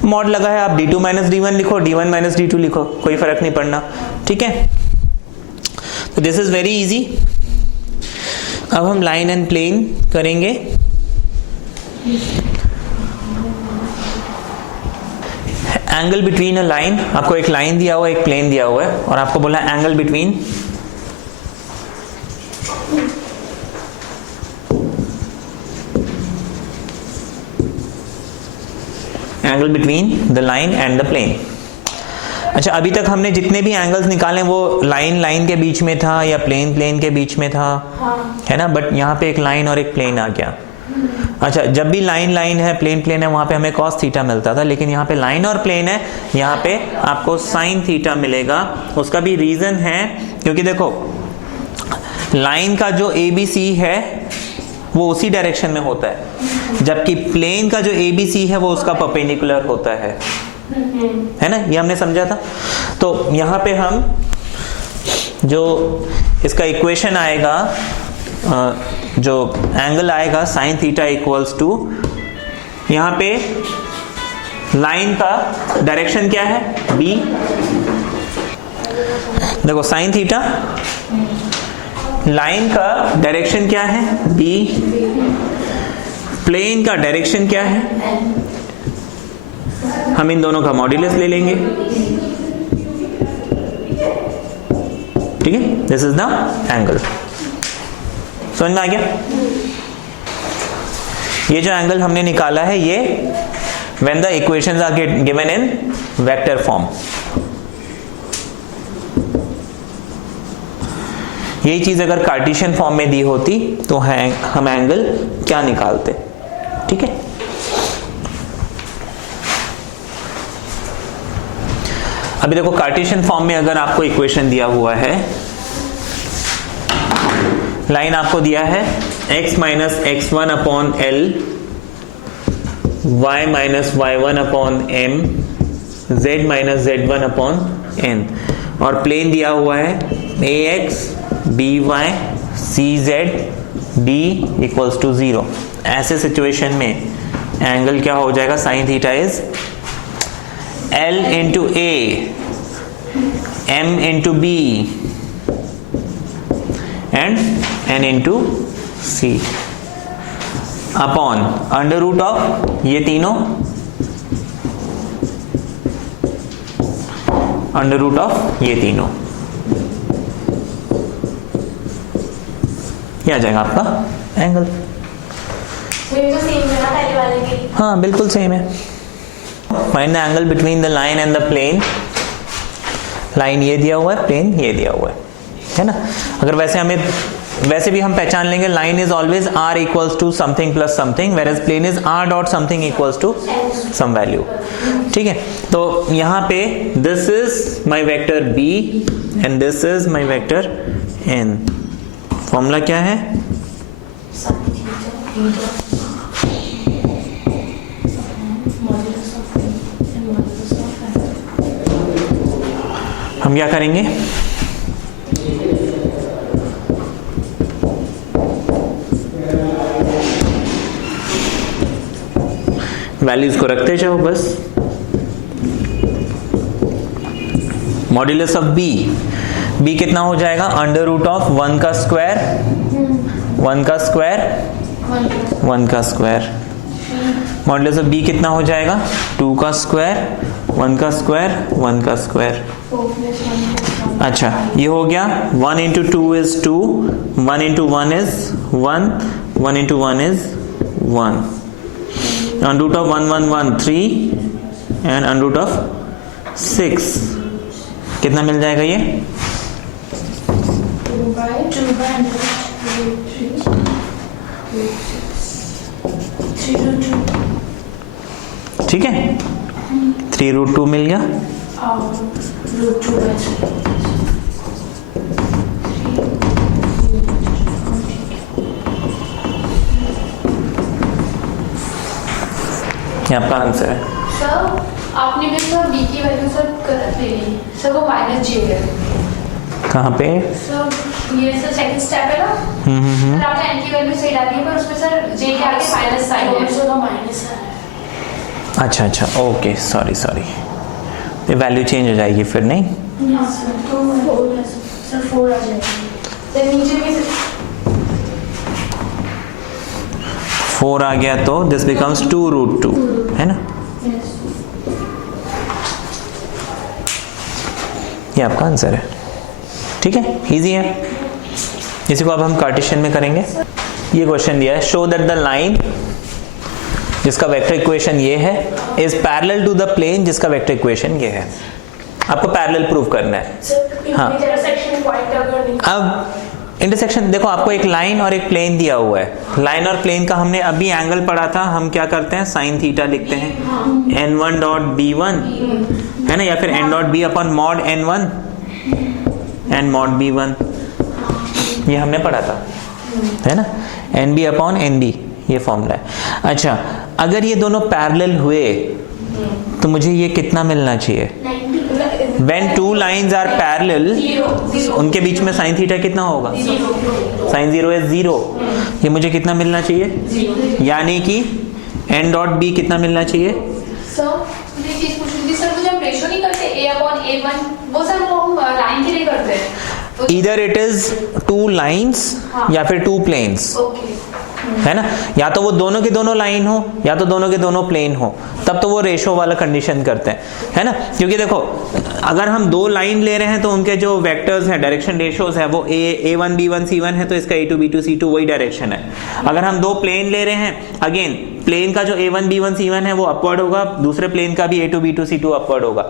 मॉड लगा है, आप d2 माइनस d1 लिखो, d1 माइनस d2 लिखो, कोई फर्क नहीं पड़ना, ठीक है। तो दिस इज वेरी इजी। अब हम लाइन एंड प्लेन करेंगे। एंगल बिटवीन अ लाइन, आपको एक लाइन दिया हुआ है, एक प्लेन दिया हुआ है, और आपको बोला angle between the line and the plane. अच्छा, अभी तक हमने जितने भी एंगल्स निकाले वो लाइन के बीच में था या प्लेन के बीच में था, है ना। बट यहाँ पे एक लाइन और एक प्लेन आ गया। अच्छा, जब भी लाइन है, प्लेन है, वहां पे हमें cos थीटा मिलता था, लेकिन यहाँ पे लाइन और प्लेन है, यहाँ पे आपको sin थीटा मिलेगा। उसका भी रीजन है क्योंकि देखो लाइन का जो ABC है वो उसी डायरेक्शन में होता है, जबकि प्लेन का जो ABC है वो उसका परपेंडिकुलर होता है ना। ये हमने समझा था। तो यहाँ पे हम जो इसका इक्वेशन आएगा, जो एंगल आएगा sin थीटा इक्वल्स टू, यहाँ पे लाइन का डायरेक्शन क्या है, B। देखो sin थीटा, लाइन का डायरेक्शन क्या है, B। प्लेन का डायरेक्शन क्या है, हम इन दोनों का मॉड्यूलस ले लेंगे, ठीक है। This is the angle. समझ में आ गया? ये जो एंगल हमने निकाला है, ये when the equations are given in vector form, यही चीज अगर कार्टेशियन फॉर्म में दी होती तो हम एंगल क्या निकालते, ठीक है। अभी देखो कार्टेशियन फॉर्म में अगर आपको इक्वेशन दिया हुआ है, लाइन आपको दिया है x minus x1 upon l, y minus y1 upon m, z minus z1 upon n, और प्लेन दिया हुआ है ax by cz d equals to 0। ऐसे सिचुएशन में एंगल क्या हो जाएगा, sine theta is L into a, m into b and n into c upon under root of ये तीनों, अंडर रूट ऑफ ये तीनों, ये आ जाएगा आपका एंगल। ये तो सेम है ना पहले वाले के। हाँ बिल्कुल सेम है। Find the angle between the line and the plane. Line ये दिया हुआ है, प्लेन ये दिया हुआ है ना। अगर वैसे भी हम पहचान लेंगे, line is always r equals to something plus something, where as plane is r dot something equals to some value, ठीक है। तो यहाँ पे this is my vector b and this is my vector n। Formula क्या है, हम क्या करेंगे, वैल्यूज को रखते जाओ बस। मॉड्यूलस ऑफ b कितना हो जाएगा, अंडर रूट ऑफ 1 का स्क्वायर 1 का स्क्वायर 1 का स्क्वायर। मॉड्यूलस ऑफ b कितना हो जाएगा, 2 का स्क्वायर 1 का स्क्वायर 1 का स्क्वायर। अच्छा ये हो गया, 1 into 2 is 2, 1 into 1 is 1, 1 into 1 is 1, under root of 1 1 1 3 and under root of 6 कितना मिल जाएगा ये, 2 by 3 ठीक है। 3 रूट 2 मिल गया, root 2 by 3। ये आपका आंसर है। सर आपने भी सर b की वैल्यू सर गलत ले ली सर, वो माइनस j है। कहाँ पे, सर ये सर सेकंड स्टेप है ना, सर आपने n की वैल्यू सही डाली है पर उसमें सर j के आगे माइनस साइन है, तो का माइनस है। अच्छा अच्छा ओके सॉरी ये वैल्यू चेंज हो जाएगी फिर, नहीं तो 4 सर 4 आ जाएगा। तो नीचे भी 4 आ गया तो दिस बिकम्स 2 रूट 2 है ना। ये आपका आंसर है, ठीक है, इजी है। इसी को अब हम कार्टेशियन में करेंगे। ये क्वेश्चन दिया है, शो दैट द लाइन जिसका वेक्टर इक्वेशन ये है is parallel to the plane जिसका वेक्टर इक्वेशन ये है। आपको पैरेलल प्रूव करना है। हाँ इंटरसेक्शन पॉइंट अगर नहीं, अब इंटरसेक्शन देखो, आपको एक लाइन और एक प्लेन दिया हुआ है। लाइन और प्लेन का हमने अभी एंगल पढ़ा था, हम क्या करते हैं, साइन थीटा लिखते हैं, n1 डॉट b1 है ना, या फिर n dot b upon mod n1 and mod b1, ये हमने पढ़ा था है ना, nb अपॉन nb, ये फॉर्मूला है। अच्छा अगर ये दोनों पैरेलल हुए तो मुझे ये कितना मिलना चाहिए, When two lines are parallel, उनके बीच में साइन थीटा कितना होगा, साइन 0 is 0, ये मुझे कितना मिलना चाहिए, यानी कि n डॉट b कितना मिलना चाहिए। सर मुझे चीज पूछ रही थी सर, वो जब रेशियो नहीं करते a अपॉन a1, वो सर वो हम लाइन के लिए करते हैं, Either it is two lines या फिर two planes, ओके है ना, या तो वो दोनों के दोनों लाइन हो या तो दोनों के दोनों प्लेन हो, तब तब तो वो रेशो वाला कंडीशन करते हैं, है ना, क्योंकि देखो अगर हम दो लाइन ले रहे हैं तो उनके जो वेक्टर्स हैं, डायरेक्शन रेशोज है, वो A1 B1 C1 है, तो इसका A2 B2 C2 वही डायरेक्शन है। अगर हम दो प्लेन ले रहे हैं, अगेन प्लेन का जो A1 B1 C1 है वो अपवर्ड होगा, दूसरे प्लेन का भी A2 B2 C2 अपवर्ड होगा।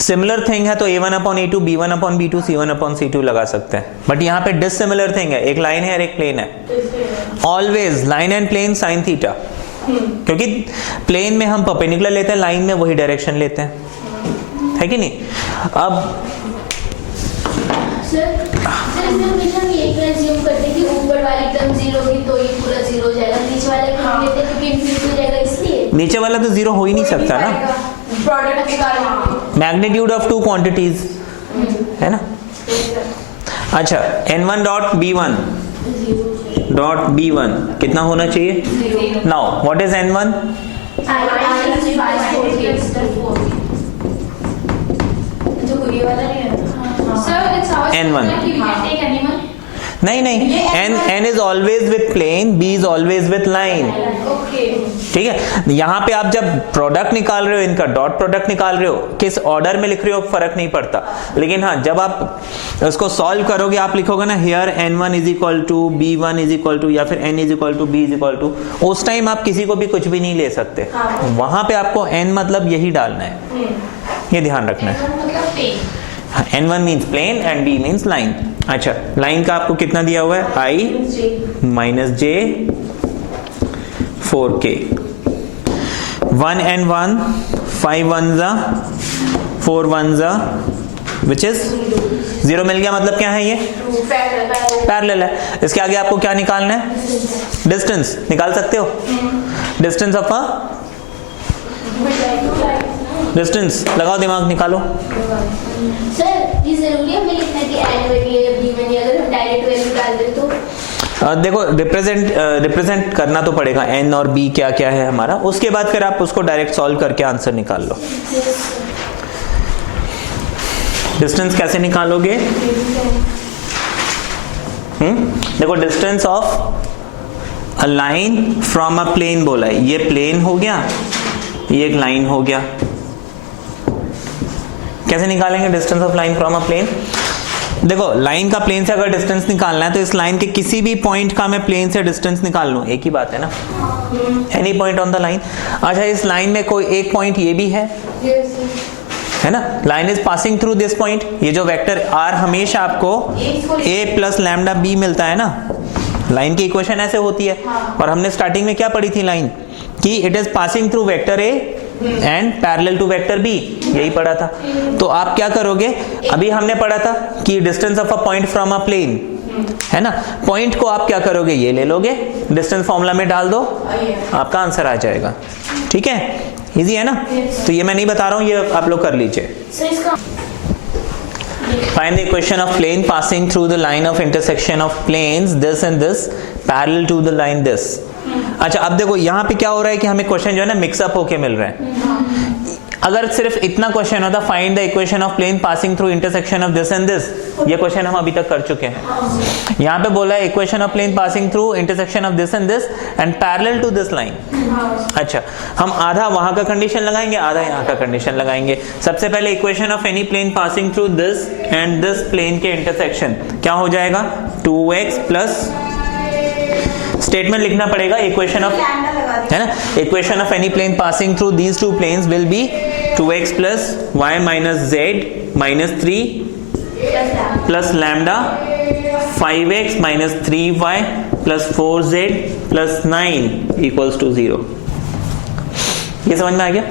सिमिलर थिंग है तो A1 upon A2 B1 upon B2 C1 upon C2 लगा सकते हैं, बट यहाँ पे डिसिमिलर थिंग है, एक लाइन है और एक प्लेन है। Always line and plane sine theta, क्योंकि प्लेन में हम परपेंडिकुलर लेते हैं, लाइन में वही डायरेक्शन लेते हैं, है कि नहीं। अब सर हम ये क्या assume करते हैं कि ऊपर वाली टर्म 0 होगी तो ये पूरा 0 हो जाएगा, नीचे वाला क्यों लेते हैं क्योंकि इनफिनिटी हो जाएगा इसलिए। नीचे वाला तो जीरो हो ही नहीं सकता ना, प्रोडक्ट निकालना, मैग्नीट्यूड ऑफ टू क्वांटिटीज, है ना। अच्छा n1 dot b1 dot b1 कितना होना चाहिए। Now what is n1? जो ये वाला नहीं है सर इट्स हाउ N1. कि वी कैन टेक एनीवन। नहीं, n is always with plane, b is always with line, okay ठीक है। यहाँ पे आप जब प्रोडक्ट निकाल रहे हो, इनका डॉट प्रोडक्ट निकाल रहे हो, किस ऑर्डर में लिख रहे हो फर्क नहीं पड़ता, लेकिन हाँ जब आप उसको सॉल्व करोगे आप लिखोगे ना here n1 is equal to b1 is equal to या फिर n is equal to b is equal to, उस टाइम आप किसी को भी कुछ भी नहीं ले सकते, वहां पे आपको n मतलब यही डालना है, ये ध्यान रखना है। मतलब pen n1 means plane and b means line. अच्छा लाइन का आपको कितना दिया हुआ है, i minus j 4k, 1 and 1 5 1 जा 4 1 जा विच इज 0 मिल गया, मतलब क्या है ये पैरेलल है। इसके आगे आपको क्या निकालना है, डिस्टेंस निकाल सकते हो, डिस्टेंस ऑफ अ डिस्टेंस लगाओ, दिमाग निकालो। सर ये जरूरी है हमें लिखना कि n1 या b1 अगर हम डायरेक्ट वैल्यू डाल दें तो देखो रिप्रेजेंट करना तो पड़ेगा n और b क्या क्या है हमारा, उसके बाद फिर आप उसको डायरेक्ट सॉल्व करके आंसर निकाल लो। डिस्टेंस कैसे निकालोगे, देखो distance of a line from a plane बोला है, ये प्लेन हो गया, ये एक लाइन हो गया। कैसे निकालेंगे distance of line from a plane, देखो लाइन का प्लेन से अगर डिस्टेंस निकालना है तो इस लाइन के किसी भी पॉइंट का मैं प्लेन से डिस्टेंस निकाल लूं, एक ही बात है ना, any point on the line. अच्छा इस लाइन में कोई एक पॉइंट ये भी है ना, line is passing through this point, ये जो वेक्टर r हमेशा आपको a प्लस लैम्डा b मिलता है ना, लाइन की इक्वेशन ऐसे होती है। और हमने स्टार्टिंग में क्या पढ़ी थी लाइन कि it is passing through vector a and parallel to vector b, यही पढ़ा था। तो आप क्या करोगे, अभी हमने पढ़ा था कि distance of a point from a plane, है ना, पॉइंट को आप क्या करोगे, ये ले लोगे, डिस्टेंस फॉर्मूला में डाल दो, आपका आंसर आ जाएगा, ठीक है, इजी है ना। तो ये मैं नहीं बता रहा हूं, ये आप लोग कर लीजिए। Find the equation of plane passing through the line of intersection of planes this and this parallel to the line this। अच्छा अब देखो यहाँ पे क्या हो रहा है कि हमें क्वेश्चन जो है ना मिक्सअप होके मिल रहे हैं। अगर सिर्फ इतना क्वेश्चन होता find the equation of plane passing through intersection of this and this, ये क्वेश्चन हम अभी तक कर चुके हैं। यहाँ पे बोला है equation of plane passing through intersection of this and this and parallel to this line. अच्छा हम आधा वहां का कंडीशन लगाएंगे, आधा यहाँ का कंडीशन लगाएंगे। सबसे पहले equation of any plane passing through this and this plane के इंटरसेक्शन क्या हो जाएगा, 2x प्लस स्टेटमेंट लिखना पड़ेगा, इक्वेशन ऑफ है ना, equation of any plane passing through these two planes will be 2x plus y minus z minus 3 plus lambda 5x minus 3y plus 4z plus 9 equals to 0। ये समझ में आ गया।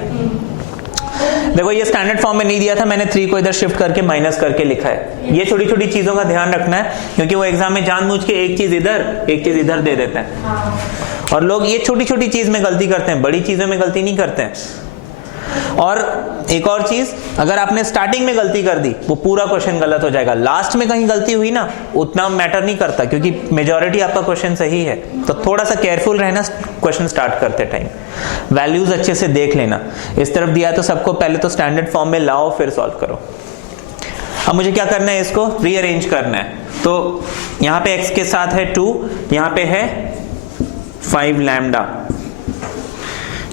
देखो ये स्टैंडर्ड फॉर्म में नहीं दिया था, मैंने 3 को इधर शिफ्ट करके माइनस करके लिखा है। ये छोटी छोटी चीजों का ध्यान रखना है, क्योंकि वो एग्जाम में जानबूझ के एक चीज इधर दे देते हैं, और लोग ये छोटी छोटी चीज में गलती करते हैं, बड़ी चीजों में गलती नहीं करते हैं। और एक और चीज, अगर आपने स्टार्टिंग में गलती कर दी वो पूरा क्वेश्चन गलत हो जाएगा, लास्ट में कहीं गलती हुई ना उतना मैटर नहीं करता, क्योंकि मेजॉरिटी आपका क्वेश्चन सही है। तो थोड़ा सा केयरफुल रहना क्वेश्चन स्टार्ट करते टाइम, वैल्यूज अच्छे से देख लेना। इस तरफ दिया तो सबको पहले तो स्टैंडर्ड फॉर्म में लाओ फिर सॉल्व करो। अब मुझे क्या करना है, इसको रीअरेंज करना है। तो यहाँ पे x के साथ है 2, यहाँ पे है 5 लैम्डा,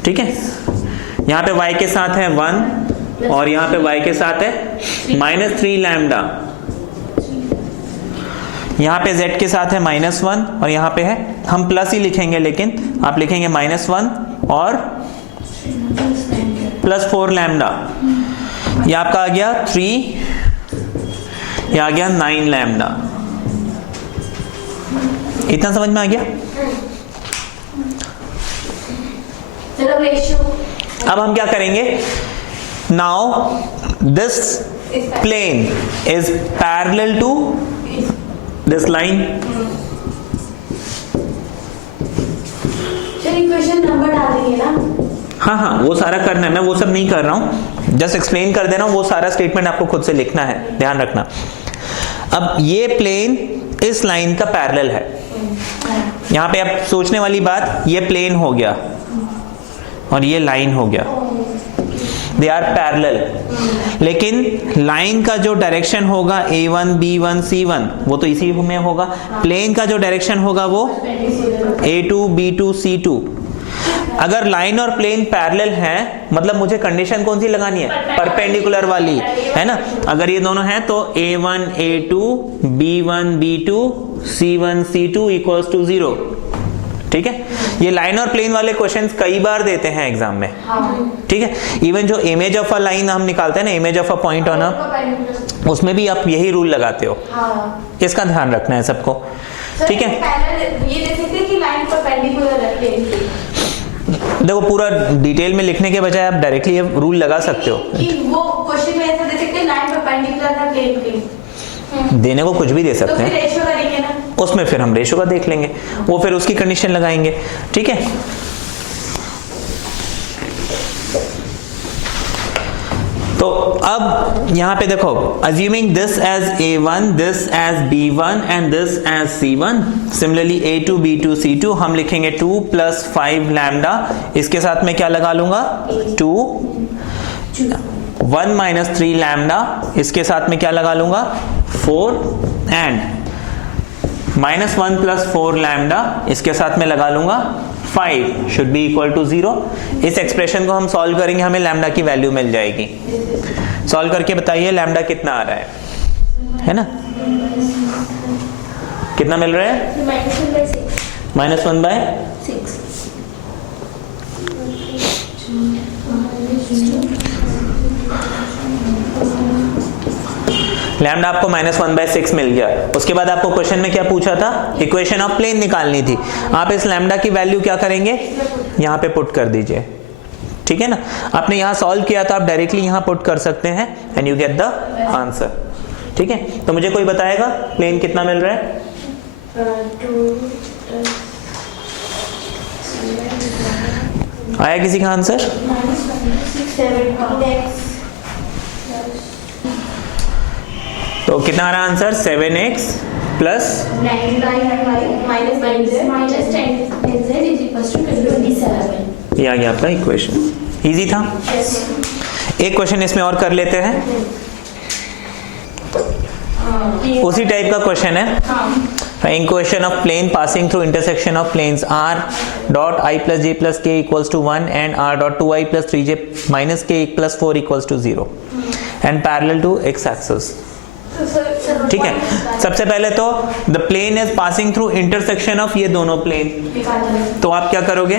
ठीक है। यहाँ पे y के साथ है 1 और यहाँ पे y के साथ है -3 लैम्डा, यहाँ पे z के साथ है -1 और यहाँ पे है, हम प्लस ही लिखेंगे लेकिन आप लिखेंगे -1 और +4 लैम्डा। ये आपका आ गया 3, ये आ गया 9 लैम्डा। इतना समझ में आ गया? चलो रेशियो। अब हम क्या करेंगे? Now this plane is parallel to this line. चलिए इक्वेशन नंबर डाल देंगे ना। हाँ, वो सारा करना है, मैं वो सब नहीं कर रहा हूं, जस्ट एक्सप्लेन कर देना, वो सारा स्टेटमेंट आपको खुद से लिखना है, ध्यान रखना। अब ये प्लेन इस लाइन का पैरेलल है। यहां पे आप सोचने वाली बात, ये प्लेन हो गया और ये लाइन हो गया, दे आर पैरेलल, लेकिन लाइन का जो डायरेक्शन होगा A1 B1 C1 वो तो इसी में होगा, प्लेन का जो डायरेक्शन होगा वो A2 B2 C2। अगर लाइन और प्लेन पैरेलल हैं, मतलब मुझे कंडीशन कौन सी लगानी है? परपेंडिकुलर वाली, है ना। अगर ये दोनों हैं तो A1 A2 B1 B2 C1 C2 equals to 0। ठीक है, ये लाइन और प्लेन वाले क्वेश्चंस कई बार देते हैं एग्जाम में। ठीक है, इवन जो इमेज ऑफ अ लाइन हम निकालते हैं ना, image of a point on अ, उसमें भी आप यही रूल लगाते हो। इसका ध्यान रखना है सबको। ठीक है, ये देख सकते हैं कि लाइन परपेंडिकुलर है प्लेन के। देखो पूरा डिटेल में लिखने के बजाय आप डायरेक्टली ये रूल लगा सकते हो। कि वो क्वेश्चन में ऐसा दे सकते हैं लाइन परपेंडिकुलर है प्लेन के। देने को कुछ भी दे तो सकते फिर हैं, रेशियो करेंगे ना, उसमें फिर हम रेशियो का देख लेंगे, वो फिर उसकी कंडीशन लगाएंगे। ठीक है, तो अब यहां पे देखो, assuming this as A1, this as B1 and this as C1, similarly A2 B2 C2 हम लिखेंगे 2 + 5 लैम्डा। इसके साथ में क्या लगा लूंगा? 2 1 - 3 लैम्डा, इसके साथ में क्या लगा लूंगा? 4 एंड -1 + 4 लैम्डा, इसके साथ में लगा लूंगा 5 शुड बी इक्वल टू 0। इस एक्सप्रेशन को हम सॉल्व करेंगे, हमें लैम्डा की वैल्यू मिल जाएगी। सॉल्व करके बताइए लैम्डा कितना आ रहा है ना? कितना मिल रहा है? -1/6। लैम्डा आपको -1/6 मिल गया। उसके बाद आपको क्वेश्चन में क्या पूछा था? इक्वेशन ऑफ प्लेन निकालनी थी। आप इस लैम्डा की वैल्यू क्या करेंगे? यहाँ पे पुट कर दीजिए। ठीक है ना, आपने यहाँ सॉल्व किया तो आप डायरेक्टली यहाँ पुट कर सकते हैं and you get the answer. ठीक है, तो मुझे कोई बताएगा प्लेन कितना मिल रहा है? आया किसी का आंसर? तो कितना आ रहा आंसर? 7x प्लस ये आ गया आपका इक्वेशन। इजी था। एक क्वेश्चन इसमें और कर लेते हैं, उसी टाइप का क्वेश्चन है। Equation of plane passing through intersection of planes r dot i + j + k equals to 1 and r dot 2i + 3j - k + 4 equals to 0 and parallel to x axis. ठीक है, सबसे पहले तो the plane is passing through intersection of ये दोनों plane, तो आप क्या करोगे?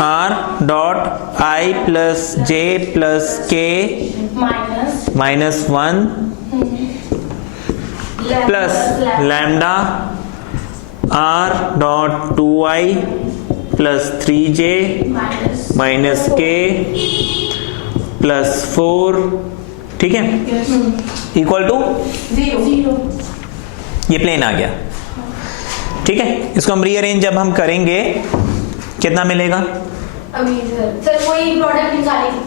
r dot i + j + k -1 plus lambda r dot 2i + 3j - k + 4, ठीक है, इक्वल टू 0। ये प्लेन आ गया। ठीक है, इसको हम रीअरेंज जब हम करेंगे कितना मिलेगा? अभी सर कोई प्रोडक्ट निकालेंगे।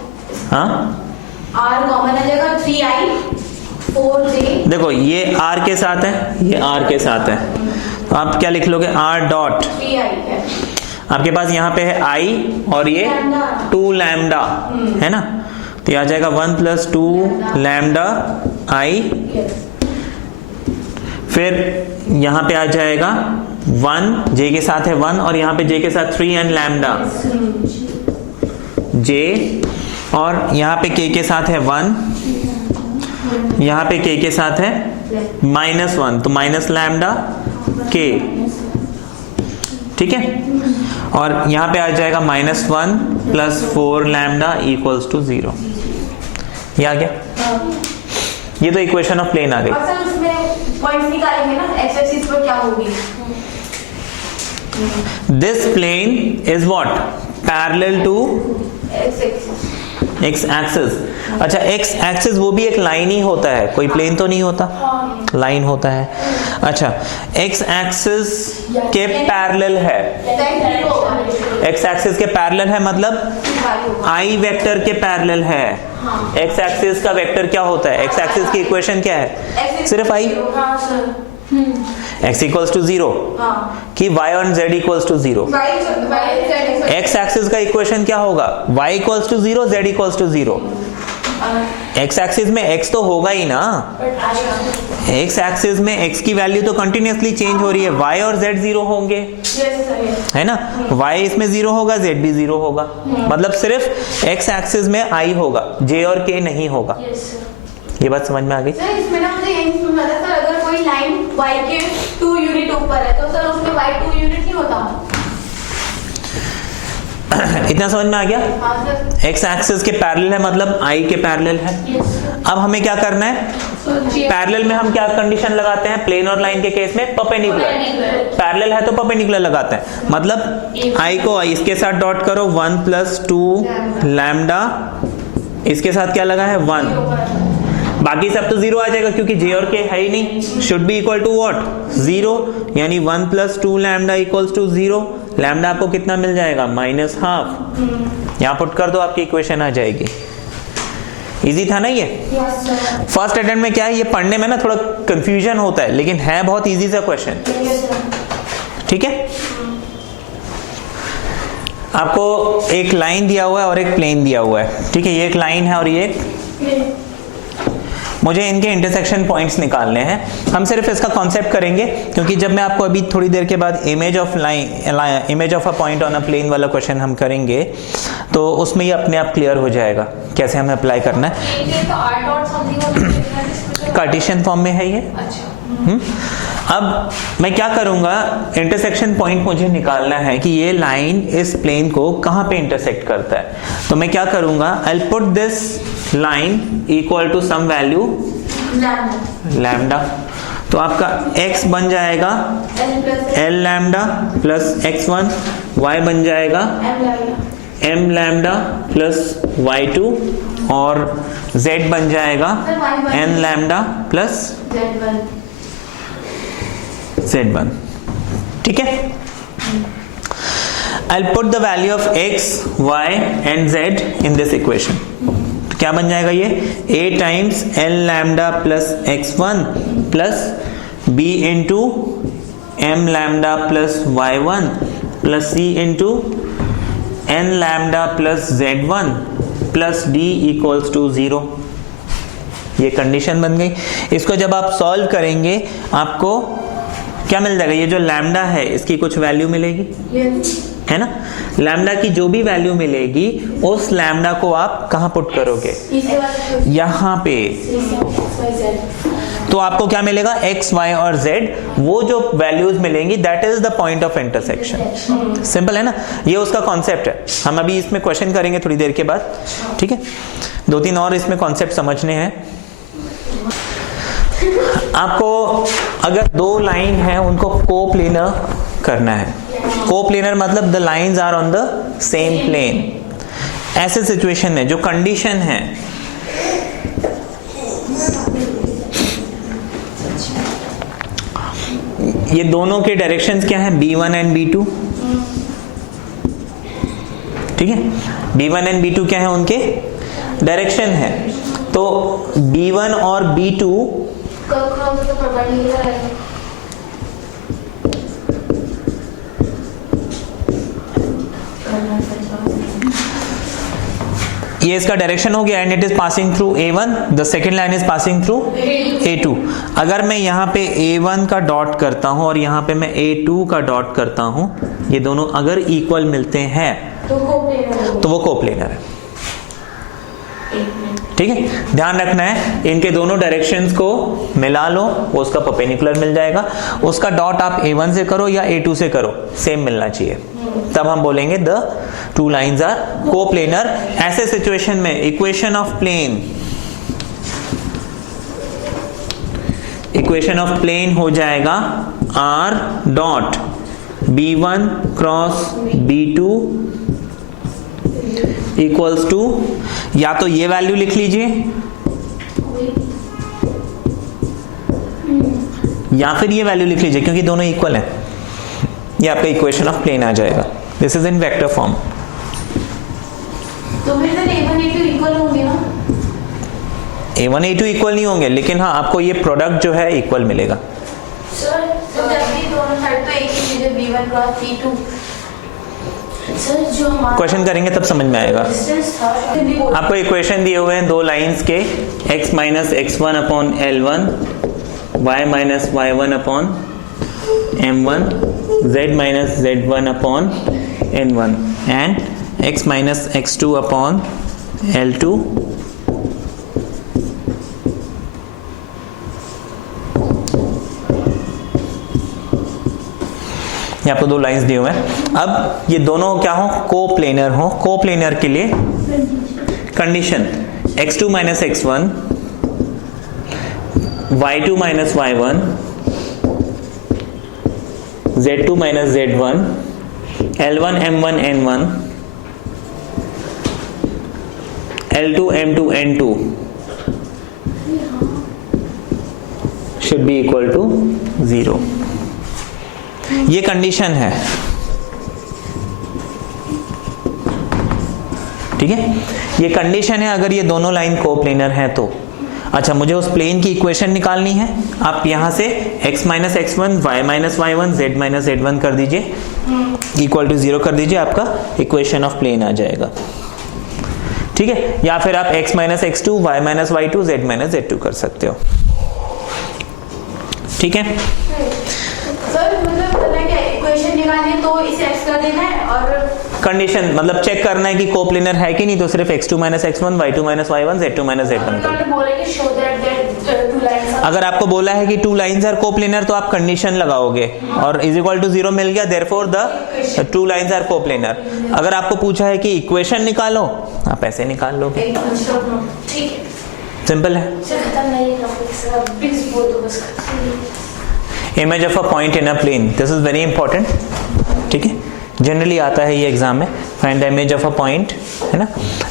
हाँ, r कॉमन आ जाएगा, 3i 4j। देखो ये r के साथ है, ये r के साथ है, तो आप क्या लिख लोगे? r डॉट 3i है आपके पास यहाँ पे है i और ये 2 लैम्डा है ना, तो ये आ जाएगा 1 + 2 लैम्डा i। फिर यहाँ पे आ जाएगा 1, j के साथ है 1 और यहाँ पे j के साथ 3 एंड लैम्डा जे, और यहाँ पे k के साथ है 1, यहाँ पे k के साथ है -1, तो माइनस लैम्डा k, ठीक है, और यहाँ पे आ जाएगा -1 प्लस 4 लैम्डा इक्वल्स टू 0। ये आ गया, ये तो इक्वेशन ऑफ प्लेन आ गई। और सर उसमें पॉइंट्स निकालेंगे ना, एक्स एक्सिस पर क्या होगी? This plane is what? Parallel to x axis. X axis. अच्छा, एक्स एक्सिस वो भी एक लाइन ही होता है, कोई प्लेन तो नहीं होता, लाइन होता है। अच्छा, एक्स एक्सिस के पैरेलल है, एक्स एक्सिस के पैरेलल है मतलब आई वेक्टर के पैरेलल है। एक्स एक्सिस का वेक्टर क्या होता है? एक्स एक्सिस की इक्वेशन क्या है? सिर्फ आई, x इक्वल्स टू 0 कि y और z equals to 0। X axis का इक्वेशन क्या होगा? y equals to 0, z equals to 0। X axis में x तो होगा ही ना, एक्स एक्सिस में x की वैल्यू तो कंटिन्यूअसली चेंज हो रही है, y और z 0 होंगे, है ना, y इसमें 0 होगा, z भी 0 होगा, मतलब सिर्फ x एक्सिस में i होगा, j और k नहीं होगा। ये बात समझ में आ गई? सर इसमें ना मुझे यही समझ आता है सर, अगर कोई लाइन y के 2 यूनिट ऊपर है तो सर उसमें y 2 यूनिट नहीं होता? इतना समझ में आ गया? हाँ सर। एक्स एक्सिस के पैरेलल है मतलब आई के पैरेलल है। अब हमें क्या करना है? पैरेलल में हम क्या कंडीशन लगाते हैं? प्लेन और लाइन के केस में परपेंडिकुलर, पैरेलल है तो परपेंडिकुलर लगाते हैं, मतलब आई को आई इसके साथ डॉट करो, 1 प्लस 2 लैम्डा, इसके साथ क्या लगा है? 1, बाकी सब तो 0 आ जाएगा क्योंकि j और k है ही नहीं, should be equal to what? 0, यानी 1 plus 2 lambda equals to 0। Lambda आपको कितना मिल जाएगा? -12। यहाँ पुट कर दो, आपकी इक्वेशन आ जाएगी। इजी था ना ये? फर्स्ट अटेम्प्ट में क्या है, ये पढ़ने में ना थोड़ा कंफ्यूजन होता है, लेकिन है बहुत इजी सा क्वेश्चन, ठीक है। आपको एक लाइन दिया हुआ है और एक प्लेन दिया हुआ है, ठीक है, ये एक लाइन है और ये एक, मुझे इनके इंटरसेक्शन पॉइंट्स निकालने हैं। हम सिर्फ इसका कॉन्सेप्ट करेंगे क्योंकि जब मैं आपको अभी थोड़ी देर के बाद image of a point on a plane वाला क्वेश्चन हम करेंगे तो उसमें ये अपने आप क्लियर हो जाएगा कैसे हमें अप्लाई करना है। कार्टेशियन फॉर्म में है ये। अब मैं क्या करूंगा, इंटरसेक्शन पॉइंट मुझे निकालना है कि ये लाइन इस प्लेन को कहां पे इंटरसेक्ट करता है। तो मैं क्या करूंगा, I put this line equal to some value lambda, तो आपका x बन जाएगा l lambda plus x1, y बन जाएगा m लैम्डा प्लस y2 और z बन जाएगा n लैम्डा प्लस z1, ठीक है। I'll put the value of x, y and z in this equation. तो क्या बन जाएगा ये? a times l lambda plus x1 plus b into m lambda plus y1 plus c into n lambda plus z1 plus d equals to 0। ये condition बन गई। इसको जब आप सॉल्व करेंगे आपको क्या मिल जाएगा? ये जो लैम्डा है इसकी कुछ वैल्यू मिलेगी, है ना। लैम्डा की जो भी वैल्यू मिलेगी उस लैम्डा को आप कहां पुट करोगे? यहां पे। तो आपको क्या मिलेगा? x, y और z, वो जो वैल्यूज मिलेंगी that is the point of intersection. Simple है ना, ये उसका कॉन्सेप्ट है। हम अभी इसमें क्वेश्चन करेंगे थोड़ी देर के बाद, ठीक है। 2-3 और इसमें कॉन्सेप्ट समझने हैं आपको। अगर 2 लाइन है उनको कोप्लेनर करना है। कोप्लेनर मतलब the lines are on the same plane. ऐसे सिचुएशन है, जो कंडीशन है, ये दोनों के डायरेक्शंस क्या है? B1 एंड B2, ठीक है। B1 एंड B2 क्या है? उनके डायरेक्शन है। तो B1 और B2 ये इसका डायरेक्शन हो गया and it is passing through A1, the second line is passing through A2। अगर मैं यहाँ पे A1 का डॉट करता हूँ और यहाँ पे मैं A2 का डॉट करता हूँ, ये दोनों अगर इक्वल मिलते हैं तो वो कोप्लेनर है। ठीक है, ध्यान रखना है इनके दोनों डायरेक्शंस को मिला लो, वो उसका परपेंडिकुलर मिल जाएगा। उसका डॉट आप A1 से करो या A2 से करो, सेम मिलना चाहिए, तब हम बोलेंगे the two lines are coplanar. ऐसे सिचुएशन में इक्वेशन ऑफ प्लेन हो जाएगा R dot B1 cross B2 equals to, या तो ये वैल्यू लिख लीजिए या फिर ये वैल्यू लिख लीजिए, क्योंकि दोनों इक्वल है। ये आपका इक्वेशन ऑफ प्लेन आ जाएगा। This is in vector form. तो फिर सर A1 A2 इक्वल होंगे ना? A1 A2 इक्वल नहीं होंगे, लेकिन हाँ आपको ये प्रोडक्ट जो है इक्वल मिलेगा। सर तो जब भी दोनों साइड तो एक ही चीज है, B1 क्रॉस B2। सर जो हमारा क्वेश्चन करेंगे तब समझ में आएगा। डिस्टेंस था आपको इक्वेशन दिए हुए हैं दो लाइंस के, x minus x1 upon L1, y minus y1 upon M1, z minus z1 upon N1 and x minus x2 upon L2 ये आपको दो लाइंस दिए हुए हैं। अब ये दोनों क्या हो, कोप्लेनर हो। कोप्लेनर के लिए condition x2 minus x1, y2 minus y1, z2 minus z1, L1 M1 N1, L2 M2 N2 should be equal to 0। ये कंडीशन है, ठीक है, ये कंडीशन है अगर ये दोनों लाइन कोप्लेनर है तो। अच्छा, मुझे उस प्लेन की इक्वेशन निकालनी है। आप यहां से x minus x1, y minus y1, z minus z1 कर दीजिए, इक्वल टू 0 कर दीजिए, आपका इक्वेशन ऑफ प्लेन आ जाएगा। ठीक है, या फिर आप x minus x2, y minus y2, z minus z2 कर सकते हो। ठीक है, सर मतलब पता क्या इक्वेशन निकालनी है तो इसे x कर देना है, और कंडीशन मतलब चेक करना है कि कोप्लेनर है कि नहीं, तो सिर्फ x2 minus x1, y2 minus y1, z2 minus z1 कर। अगर आपको बोला है कि टू लाइंस आर कोप्लेनर तो आप कंडीशन लगाओगे और इज इक्वल टू 0 मिल गया, therefore the two lines are coplanar. अगर आपको पूछा है कि इक्वेशन निकालो, आप ऐसे निकाल लोगे, ठीक है, सिंपल है। सर खत्म नहीं टॉपिक सर, प्लीज बोल दो बस। Image of a point in a plane, this is very important. ठीक है, जनरली आता है ये एग्जाम में। Find the image of a point, है ना।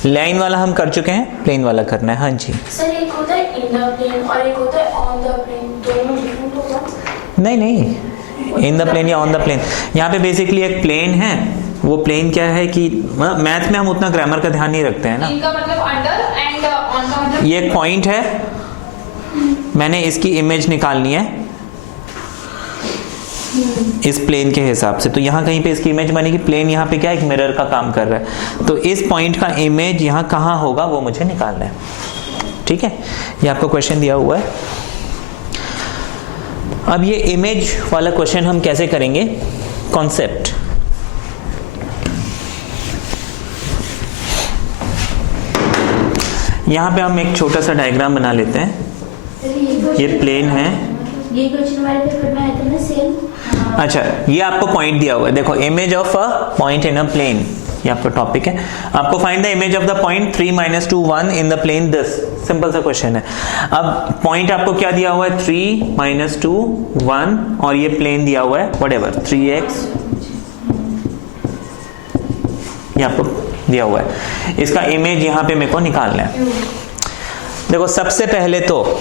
लाइन वाला हम कर चुके हैं, प्लेन वाला करना है। हाँ जी सर, एक होता है इन द प्लेन और एक होता है ऑन द प्लेन, दोनों डिफरेंट होगा? नहीं नहीं, इन द प्लेन या ऑन द प्लेन। यहाँ पे बेसिकली एक प्लेन है, वो प्लेन क्या है कि मैथ में हम उतना ग्रामर का ध्यान नहीं रखते हैं ना। इनका मतलब अंडर एंड ऑन का मतलब ये एक पॉइंट है, मैंने इसकी इमेज निकालनी है इस प्लेन के हिसाब से, तो यहाँ कहीं पे इसकी इमेज बनेगी। प्लेन यहाँ पे क्या एक मिरर का काम कर रहा है, तो इस पॉइंट का इमेज यहाँ कहाँ होगा वो मुझे निकालना है। ठीक है, ये आपको क्वेश्चन दिया हुआ है। अब ये इमेज वाला क्वेश्चन हम कैसे करेंगे, कॉन्सेप्ट। यहाँ पे हम एक छोटा सा डायग्राम बना लेते हैं। ये प्लेन है, ये क्वेश्चन हमारे पेपर में आया था ना सेम। अच्छा, ये आपको पॉइंट दिया हुआ है, देखो image of a point in a plane, ये आपका टॉपिक है। आपको find the image of the point 3 - 2 1 in the plane this. Simple सा क्वेश्चन है। अब पॉइंट आपको क्या दिया हुआ है, 3 - 2 1, और ये प्लेन दिया हुआ है व्हाटएवर 3x, ये आपको दिया हुआ है। इसका इमेज यहाँ पे मेरे को निकालना है। देखो सबसे पहले तो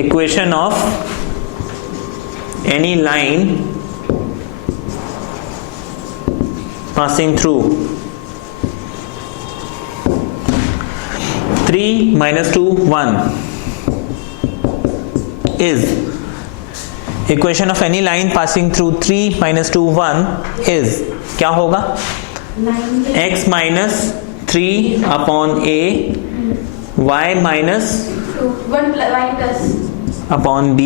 equation of any line passing through 3 - 2 1 is equation of any line passing through 3 - 2 1 is क्या होगा, x minus 3 upon a, y minus 1 + y+ upon b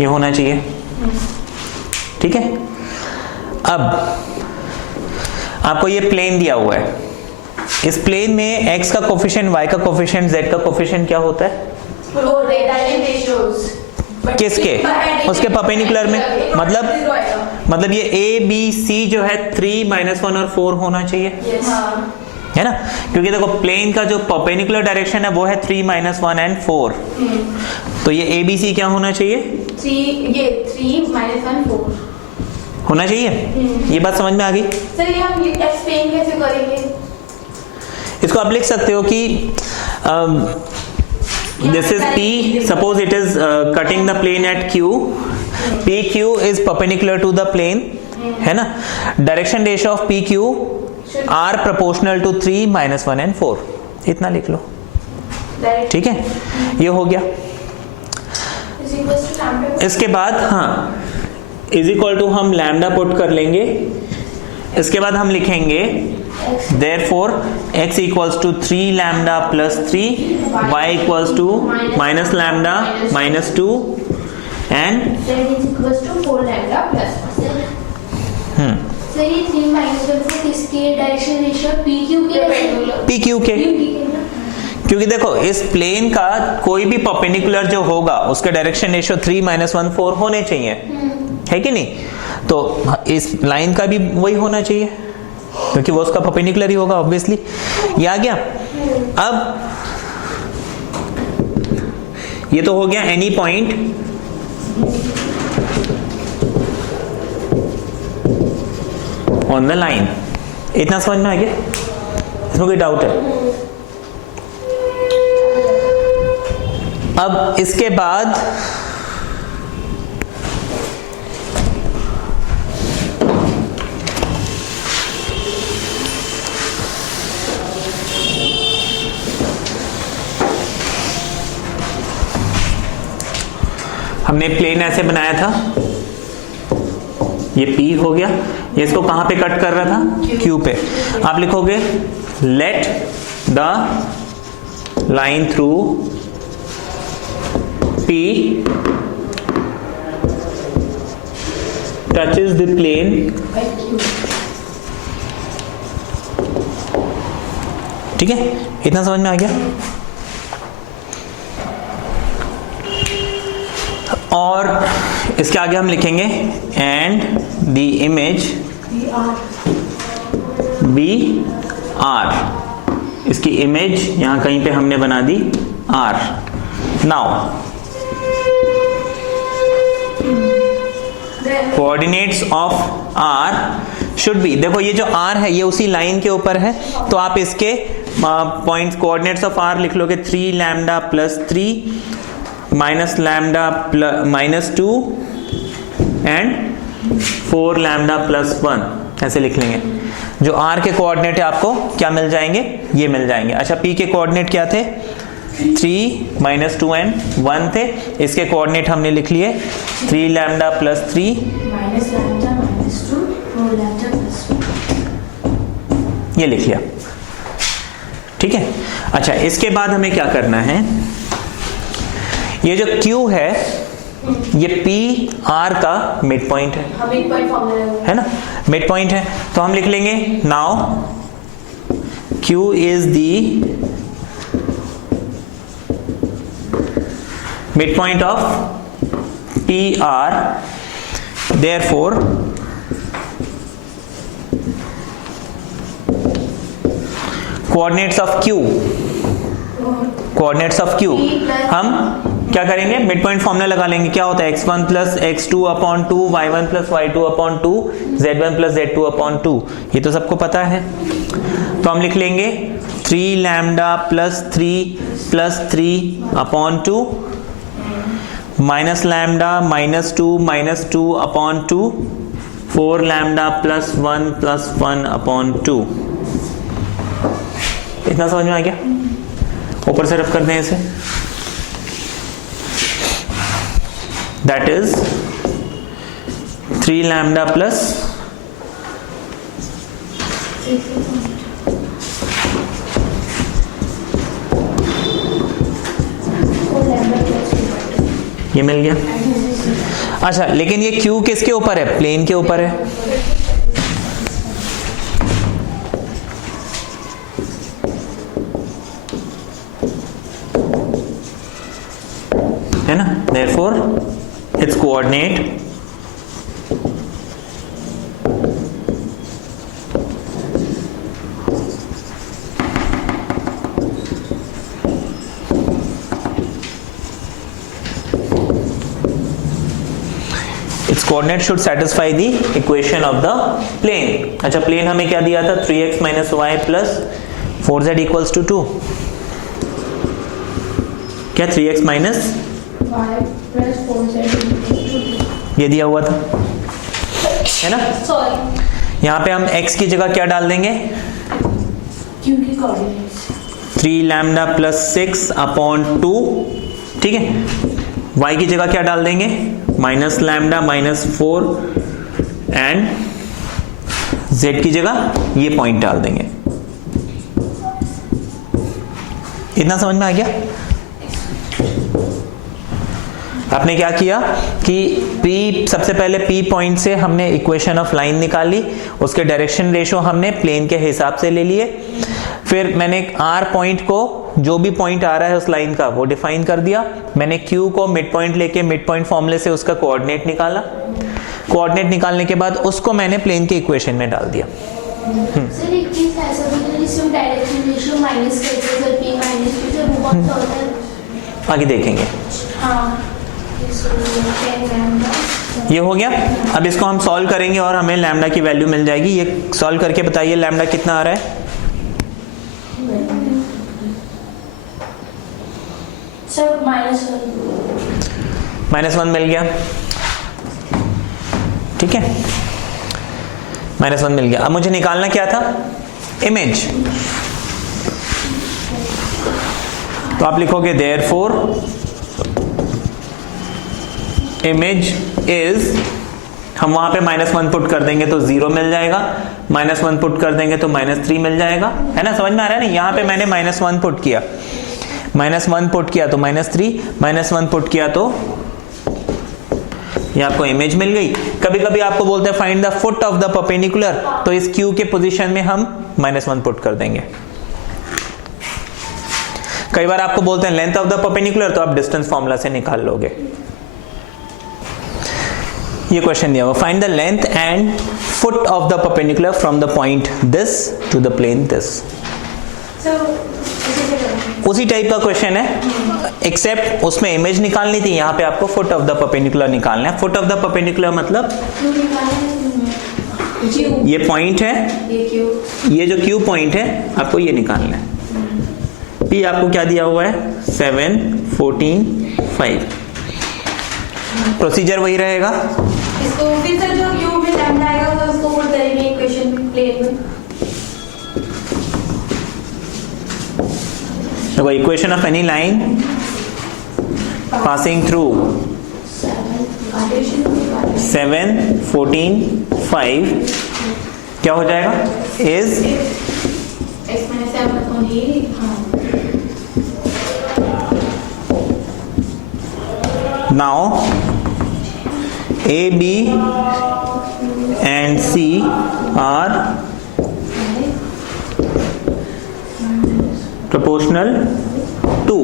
ये होना चाहिए, ठीक है। अब आपको ये प्लेन दिया हुआ है, इस प्लेन में x का कोफिशिएंट, y का कोफिशिएंट, z का कोफिशिएंट क्या होता है? किसके? उसके परपेंडिकुलर में, मतलब ये a b c जो है 3 -1 और 4 होना चाहिए, है ना, क्योंकि देखो प्लेन का जो परपेंडिकुलर डायरेक्शन है वो है 3 -1 एंड 4, तो ये a b c क्या होना चाहिए? 3 -1 4 होना चाहिए। ये बात समझ में आ गई? सर ये हम एक्सप्लेन कैसे करेंगे? इसको आप लिख सकते हो कि this is P, suppose it is cutting the plane at Q, PQ is perpendicular to the plane, है ना, direction ratio of PQ are proportional to 3 -1 and 4, इतना लिख लो, ठीक है, ये हो गया। इसके बाद हाँ इज इक्वल टू हम लैम्डा पुट कर लेंगे, इसके बाद हम लिखेंगे therefore x equals to 3 lambda plus 3, y equals to minus lambda minus 2 and z is equals to 4 lambda plus 1. Sir ये 3 -1 से किसके डायरेक्शन रेशियो PQ के? PQ के, क्योंकि देखो इस प्लेन का कोई भी परपेंडिकुलर जो होगा उसके डायरेक्शन रेशियो 3 -1 4 होने चाहिए, है कि नहीं, तो इस लाइन का भी वही होना चाहिए क्योंकि वो उसका परपेंडिकुलर ही होगा ऑब्वियसली। ये आ गया। अब ये तो हो गया any point on the line, इतना समझ में आ गया? इसमें कोई डाउट है? अब इसके बाद हमने प्लेन ऐसे बनाया था, ये P हो गया, ये इसको कहां पे कट कर रहा था? Q पे। आप लिखोगे late the line through P touches the plane ठीक है, इतना समझ में आ गया। और इसके आगे हम लिखेंगे and the image be R, इसकी इमेज यहां कहीं पे हमने बना दी R. Now coordinates of R should be, देखो ये जो आर है ये उसी लाइन के ऊपर है, तो आप इसके पॉइंट्स कोऑर्डिनेट्स ऑफ आर लिख लोगे 3 lambda plus 3 minus lambda minus 2 and 4 lambda plus 1, ऐसे लिख लेंगे। जो आर के कोऑर्डिनेट है आपको क्या मिल जाएंगे? ये मिल जाएंगे। अच्छा, पी के कोऑर्डिनेट क्या थे? 3 माइनस 2 एंड 1 थे। इसके कोऑर्डिनेट हमने लिख लिए 3 lambda plus 3 minus lambda minus 2 4 lambda plus 1, ये लिख लिया, ठीक है। अच्छा, इसके बाद हमें क्या करना है? ये जो Q है ये P R का मिड पॉइंट है, है ना, मिड पॉइंट है, तो हम लिख लेंगे now Q is the mid point of P R, therefore coordinates of Q हम क्या करेंगे? मिड पॉइंट फॉर्मूला लगा लेंगे। क्या होता है? x1 plus x2 upon 2, y1 plus y2 upon 2, z1 plus z2 upon 2, ये तो सबको पता है। तो हम लिख लेंगे 3 lambda plus 3 upon 2 minus lambda minus 2 upon 2 4 lambda plus 1 upon 2। इतना समझ में आ गया? ऊपर से रफ कर दें इसे, that is 3 lambda plus 4 lambda plus 2, ये मिल गया। अच्छा, लेकिन ये Q किसके ऊपर है? प्लेन के ऊपर है। है ना? Therefore its coordinate its coordinate should satisfy the equation of the plane। अच्छा, प्लेन हमें क्या दिया था? 3x minus y plus 4z equals to 2। क्या 3x minus y plus 4z ये दिया हुआ था, है ना? सॉरी, यहाँ पे हम x की जगह क्या डाल देंगे? Q की कोऑर्डिनेट्स 3 लैम्डा प्लस 6 अपॉन 2, ठीक है। y की जगह क्या डाल देंगे? Minus lambda minus 4 and z की जगह ये पॉइंट डाल देंगे। इतना समझ में आ गया? आपने क्या किया कि P, सबसे पहले P पॉइंट से हमने इक्वेशन ऑफ लाइन निकाली, उसके डायरेक्शन रेशो हमने प्लेन के हिसाब से ले लिए, फिर मैंने R पॉइंट को, जो भी पॉइंट आ रहा है उस लाइन का, वो डिफाइन कर दिया। मैंने Q को मिड पॉइंट लेके मिड पॉइंट फॉर्मूले से उसका कोऑर्डिनेट निकाला। कोऑर्डिनेट निकालने के बाद उसको मैंने प्लेन के इक्वेशन में डाल दिया। सर एक चीज ऐसा भी है जिसमें डायरेक्शन रेशियो माइनस करके सर p माइनस q से वो बहुत सा होता है। आगे देखेंगे। हाँ, ये हो गया। अब इसको हम सॉल्व करेंगे और हमें लैम्डा की वैल्यू मिल जाएगी। ये सॉल्व करके बताइए लैम्डा कितना आ रहा है? सर -1 मिल गया, ठीक है, -1 मिल गया। अब मुझे निकालना क्या था? इमेज। तो आप लिखोगे देयरफॉर इमेज इज, हम वहां पे -1 पुट कर देंगे तो 0 मिल जाएगा, -1 पुट कर देंगे तो -3 मिल जाएगा, है ना? समझ में आ रहा है ना? यहाँ पे मैंने -1 पुट किया, -1 पुट किया तो -3, -1 पुट किया तो ये आपको इमेज मिल गई। कभी कभी आपको बोलते हैं find the foot of the perpendicular, तो इस Q के पोजीशन में हम -1 पुट कर देंगे। कई बार आपको बोलते हैं लेंथ ऑफ द परपेंडिकुलर, तो आप डिस्टेंस फॉर्मूला से निकाल लोगे। ये क्वेश्चन दिया हुआ, find the length and foot of the perpendicular from the point this to the plane this. उसी टाइप का क्वेश्चन है, एक्सेप्ट उसमें इमेज निकालनी थी, यहाँ पे आपको फुट ऑफ द परपेंडिकुलर निकालना है। फुट ऑफ द परपेंडिकुलर मतलब ये पॉइंट है, ये जो Q पॉइंट है आपको ये निकालना है। P आपको क्या दिया हुआ है? 7, 14, 5। प्रोसीजर वही रहेगा। इसको फिर सर जो Q में लैम्डा आएगा तो उसको पुट करेंगे इक्वेशन प्लेन में। देखो, equation of any line passing through 7, 14, 5 क्या हो जाएगा? Is x minus 7 upon a। Now A, B and C are proportional to,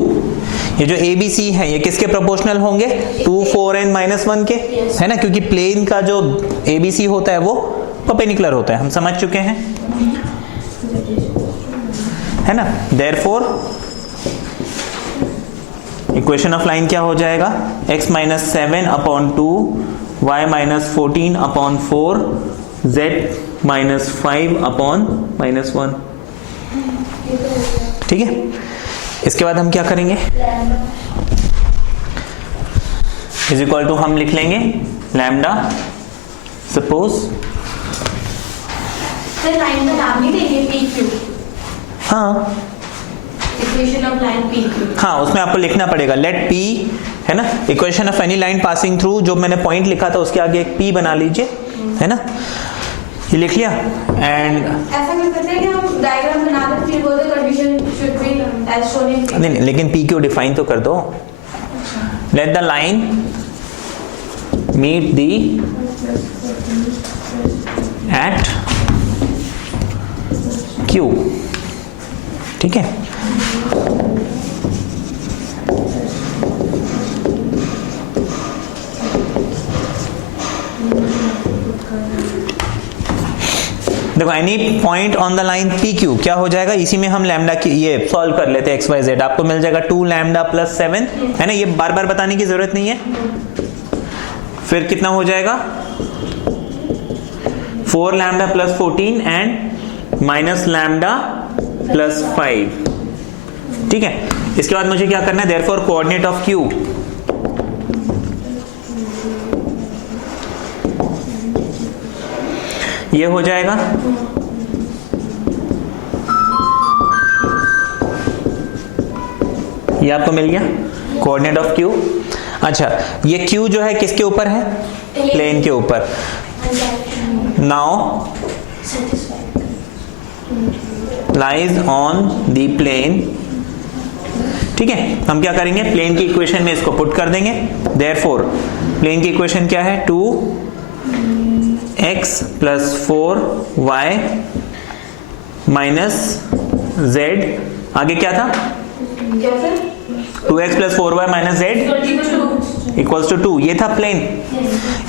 ये जो A, B, C है ये किसके प्रोपोर्शनल होंगे? 2, 4 and -1 के, है ना? क्योंकि प्लेन का जो A, B, C होता है वो परपेंडिकुलर होता है, हम समझ चुके हैं, है ना? Therefore इक्वेशन ऑफ लाइन क्या हो जाएगा? x minus 7 upon 2, y minus 14 upon 4, z minus 5 upon -1। ठीक है, इसके बाद हम क्या करेंगे? इज इक्वल टू हम लिख लेंगे लैम्डा, सपोज सर लाइन का नाम नहीं देंगे PQ, हाँ इक्वेशन ऑफ लाइन PQ। हाँ, उसमें आपको लिखना पड़ेगा लेट P, है ना? Equation of any line passing through, जो मैंने पॉइंट लिखा था उसके आगे एक P बना लीजिए, है ना? ये लिख लिया। एंड ऐसा कर सकते हैं कि हम डायग्राम बना दें फिर बोलते condition should be as shown in. नहीं, लेकिन P को डिफाइन तो कर दो। Let the line meet the at Q. ठीक है, देखो any point on the line P Q क्या हो जाएगा, इसी में हम लैम्डा की ये सॉल्व कर लेते हैं एक्स वाई जेड, आपको मिल जाएगा 2 लैम्डा प्लस 7, है ना, ये बार बार बताने की जरूरत नहीं है। फिर कितना हो जाएगा 4 lambda plus 14 and minus lambda plus 5। ठीक है, इसके बाद मुझे क्या करना है, देयरफॉर कोऑर्डिनेट ऑफ क्यू ये हो जाएगा ये आपको मिल गया कोऑर्डिनेट ऑफ क्यू। अच्छा, ये क्यू जो है किसके ऊपर है, प्लेन के ऊपर। Now lies on the plane. ठीक है, हम क्या करेंगे, प्लेन की इक्वेशन में इसको पुट कर देंगे। देयरफॉर प्लेन की इक्वेशन क्या है, 2x plus 4y minus z, आगे क्या था, 2x plus 4y minus z equals to 2, ये था प्लेन।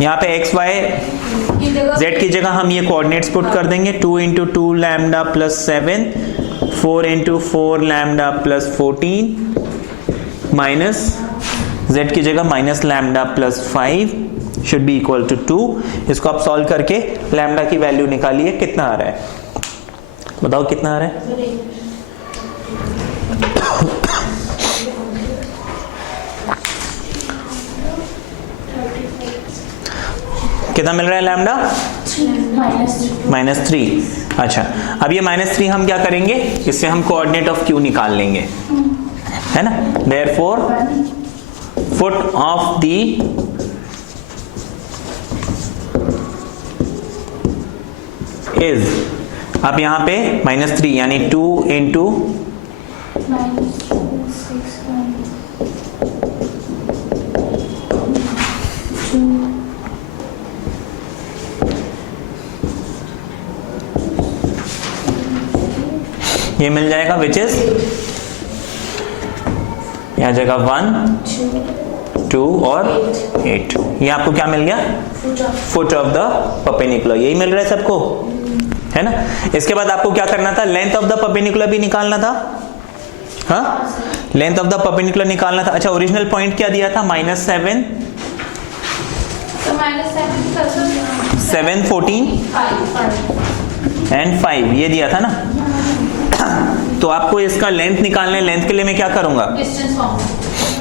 यहाँ पे x y z की जगह हम ये कोऑर्डिनेट्स पुट कर देंगे, 2 into 2 lambda plus 7, 4 into 4 lambda plus 14 minus z की जगह minus lambda plus 5 should be equal to 2। इसको आप सॉल्व करके लैम्डा की वैल्यू निकालिए, कितना आ रहा है, बताओ कितना आ रहा है। कितना मिल रहा है लैम्डा, -3। अच्छा, अब ये -3 हम क्या करेंगे, इससे हम कोऑर्डिनेट ऑफ क्यू निकाल लेंगे, है ना। Therefore foot of the is, आप यहां पे -3 यानी 2 इंटू ये मिल जाएगा विच इज यहां जाएगा 1 2 और 8। ये आपको क्या मिल गया, फुट ऑफ द परपेंडिकुलर, यही मिल रहा है सबको, है ना। इसके बाद आपको क्या करना था, लेंथ ऑफ द परपेंडिकुलर भी निकालना था। हाँ, लेंथ ऑफ द परपेंडिकुलर निकालना था। अच्छा, ओरिजिनल पॉइंट क्या दिया था, -7 7 14 एंड 5 ये दिया था ना। तो आपको इसका लेंथ निकालना है, लेंथ के लिए मैं क्या करूंगा,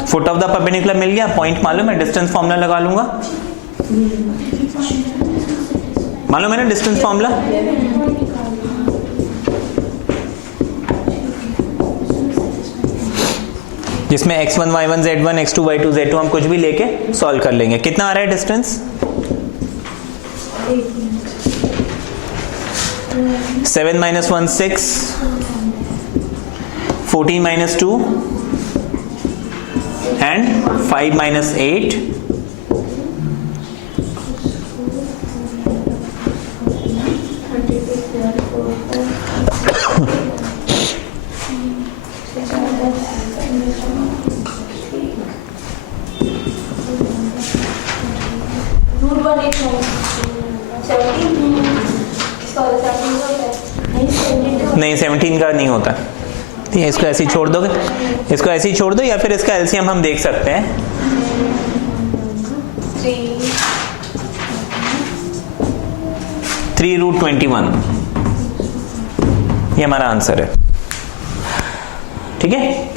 फुट ऑफ द परपेंडिकुलर मिल गया, पॉइंट मालूम है, डिस्टेंस फॉर्मूला लगा लूंगा, मालूम है ना डिस्टेंस फॉर्मूला। जिसमें x1 y1 z1 x2 y2 z2 हम कुछ भी लेके सॉल्व कर लेंगे। कितना आ रहा है डिस्टेंस, 7 - 1 6, 14 - 2 and 5 - 8, नहीं 17 का नहीं होता, ठीक है, इसको ऐसे ही छोड़ दोगे, इसको ऐसे ही छोड़ दो, या फिर इसका एलसीएम हम देख सकते हैं। 3√21 ये हमारा आंसर है, ठीक है।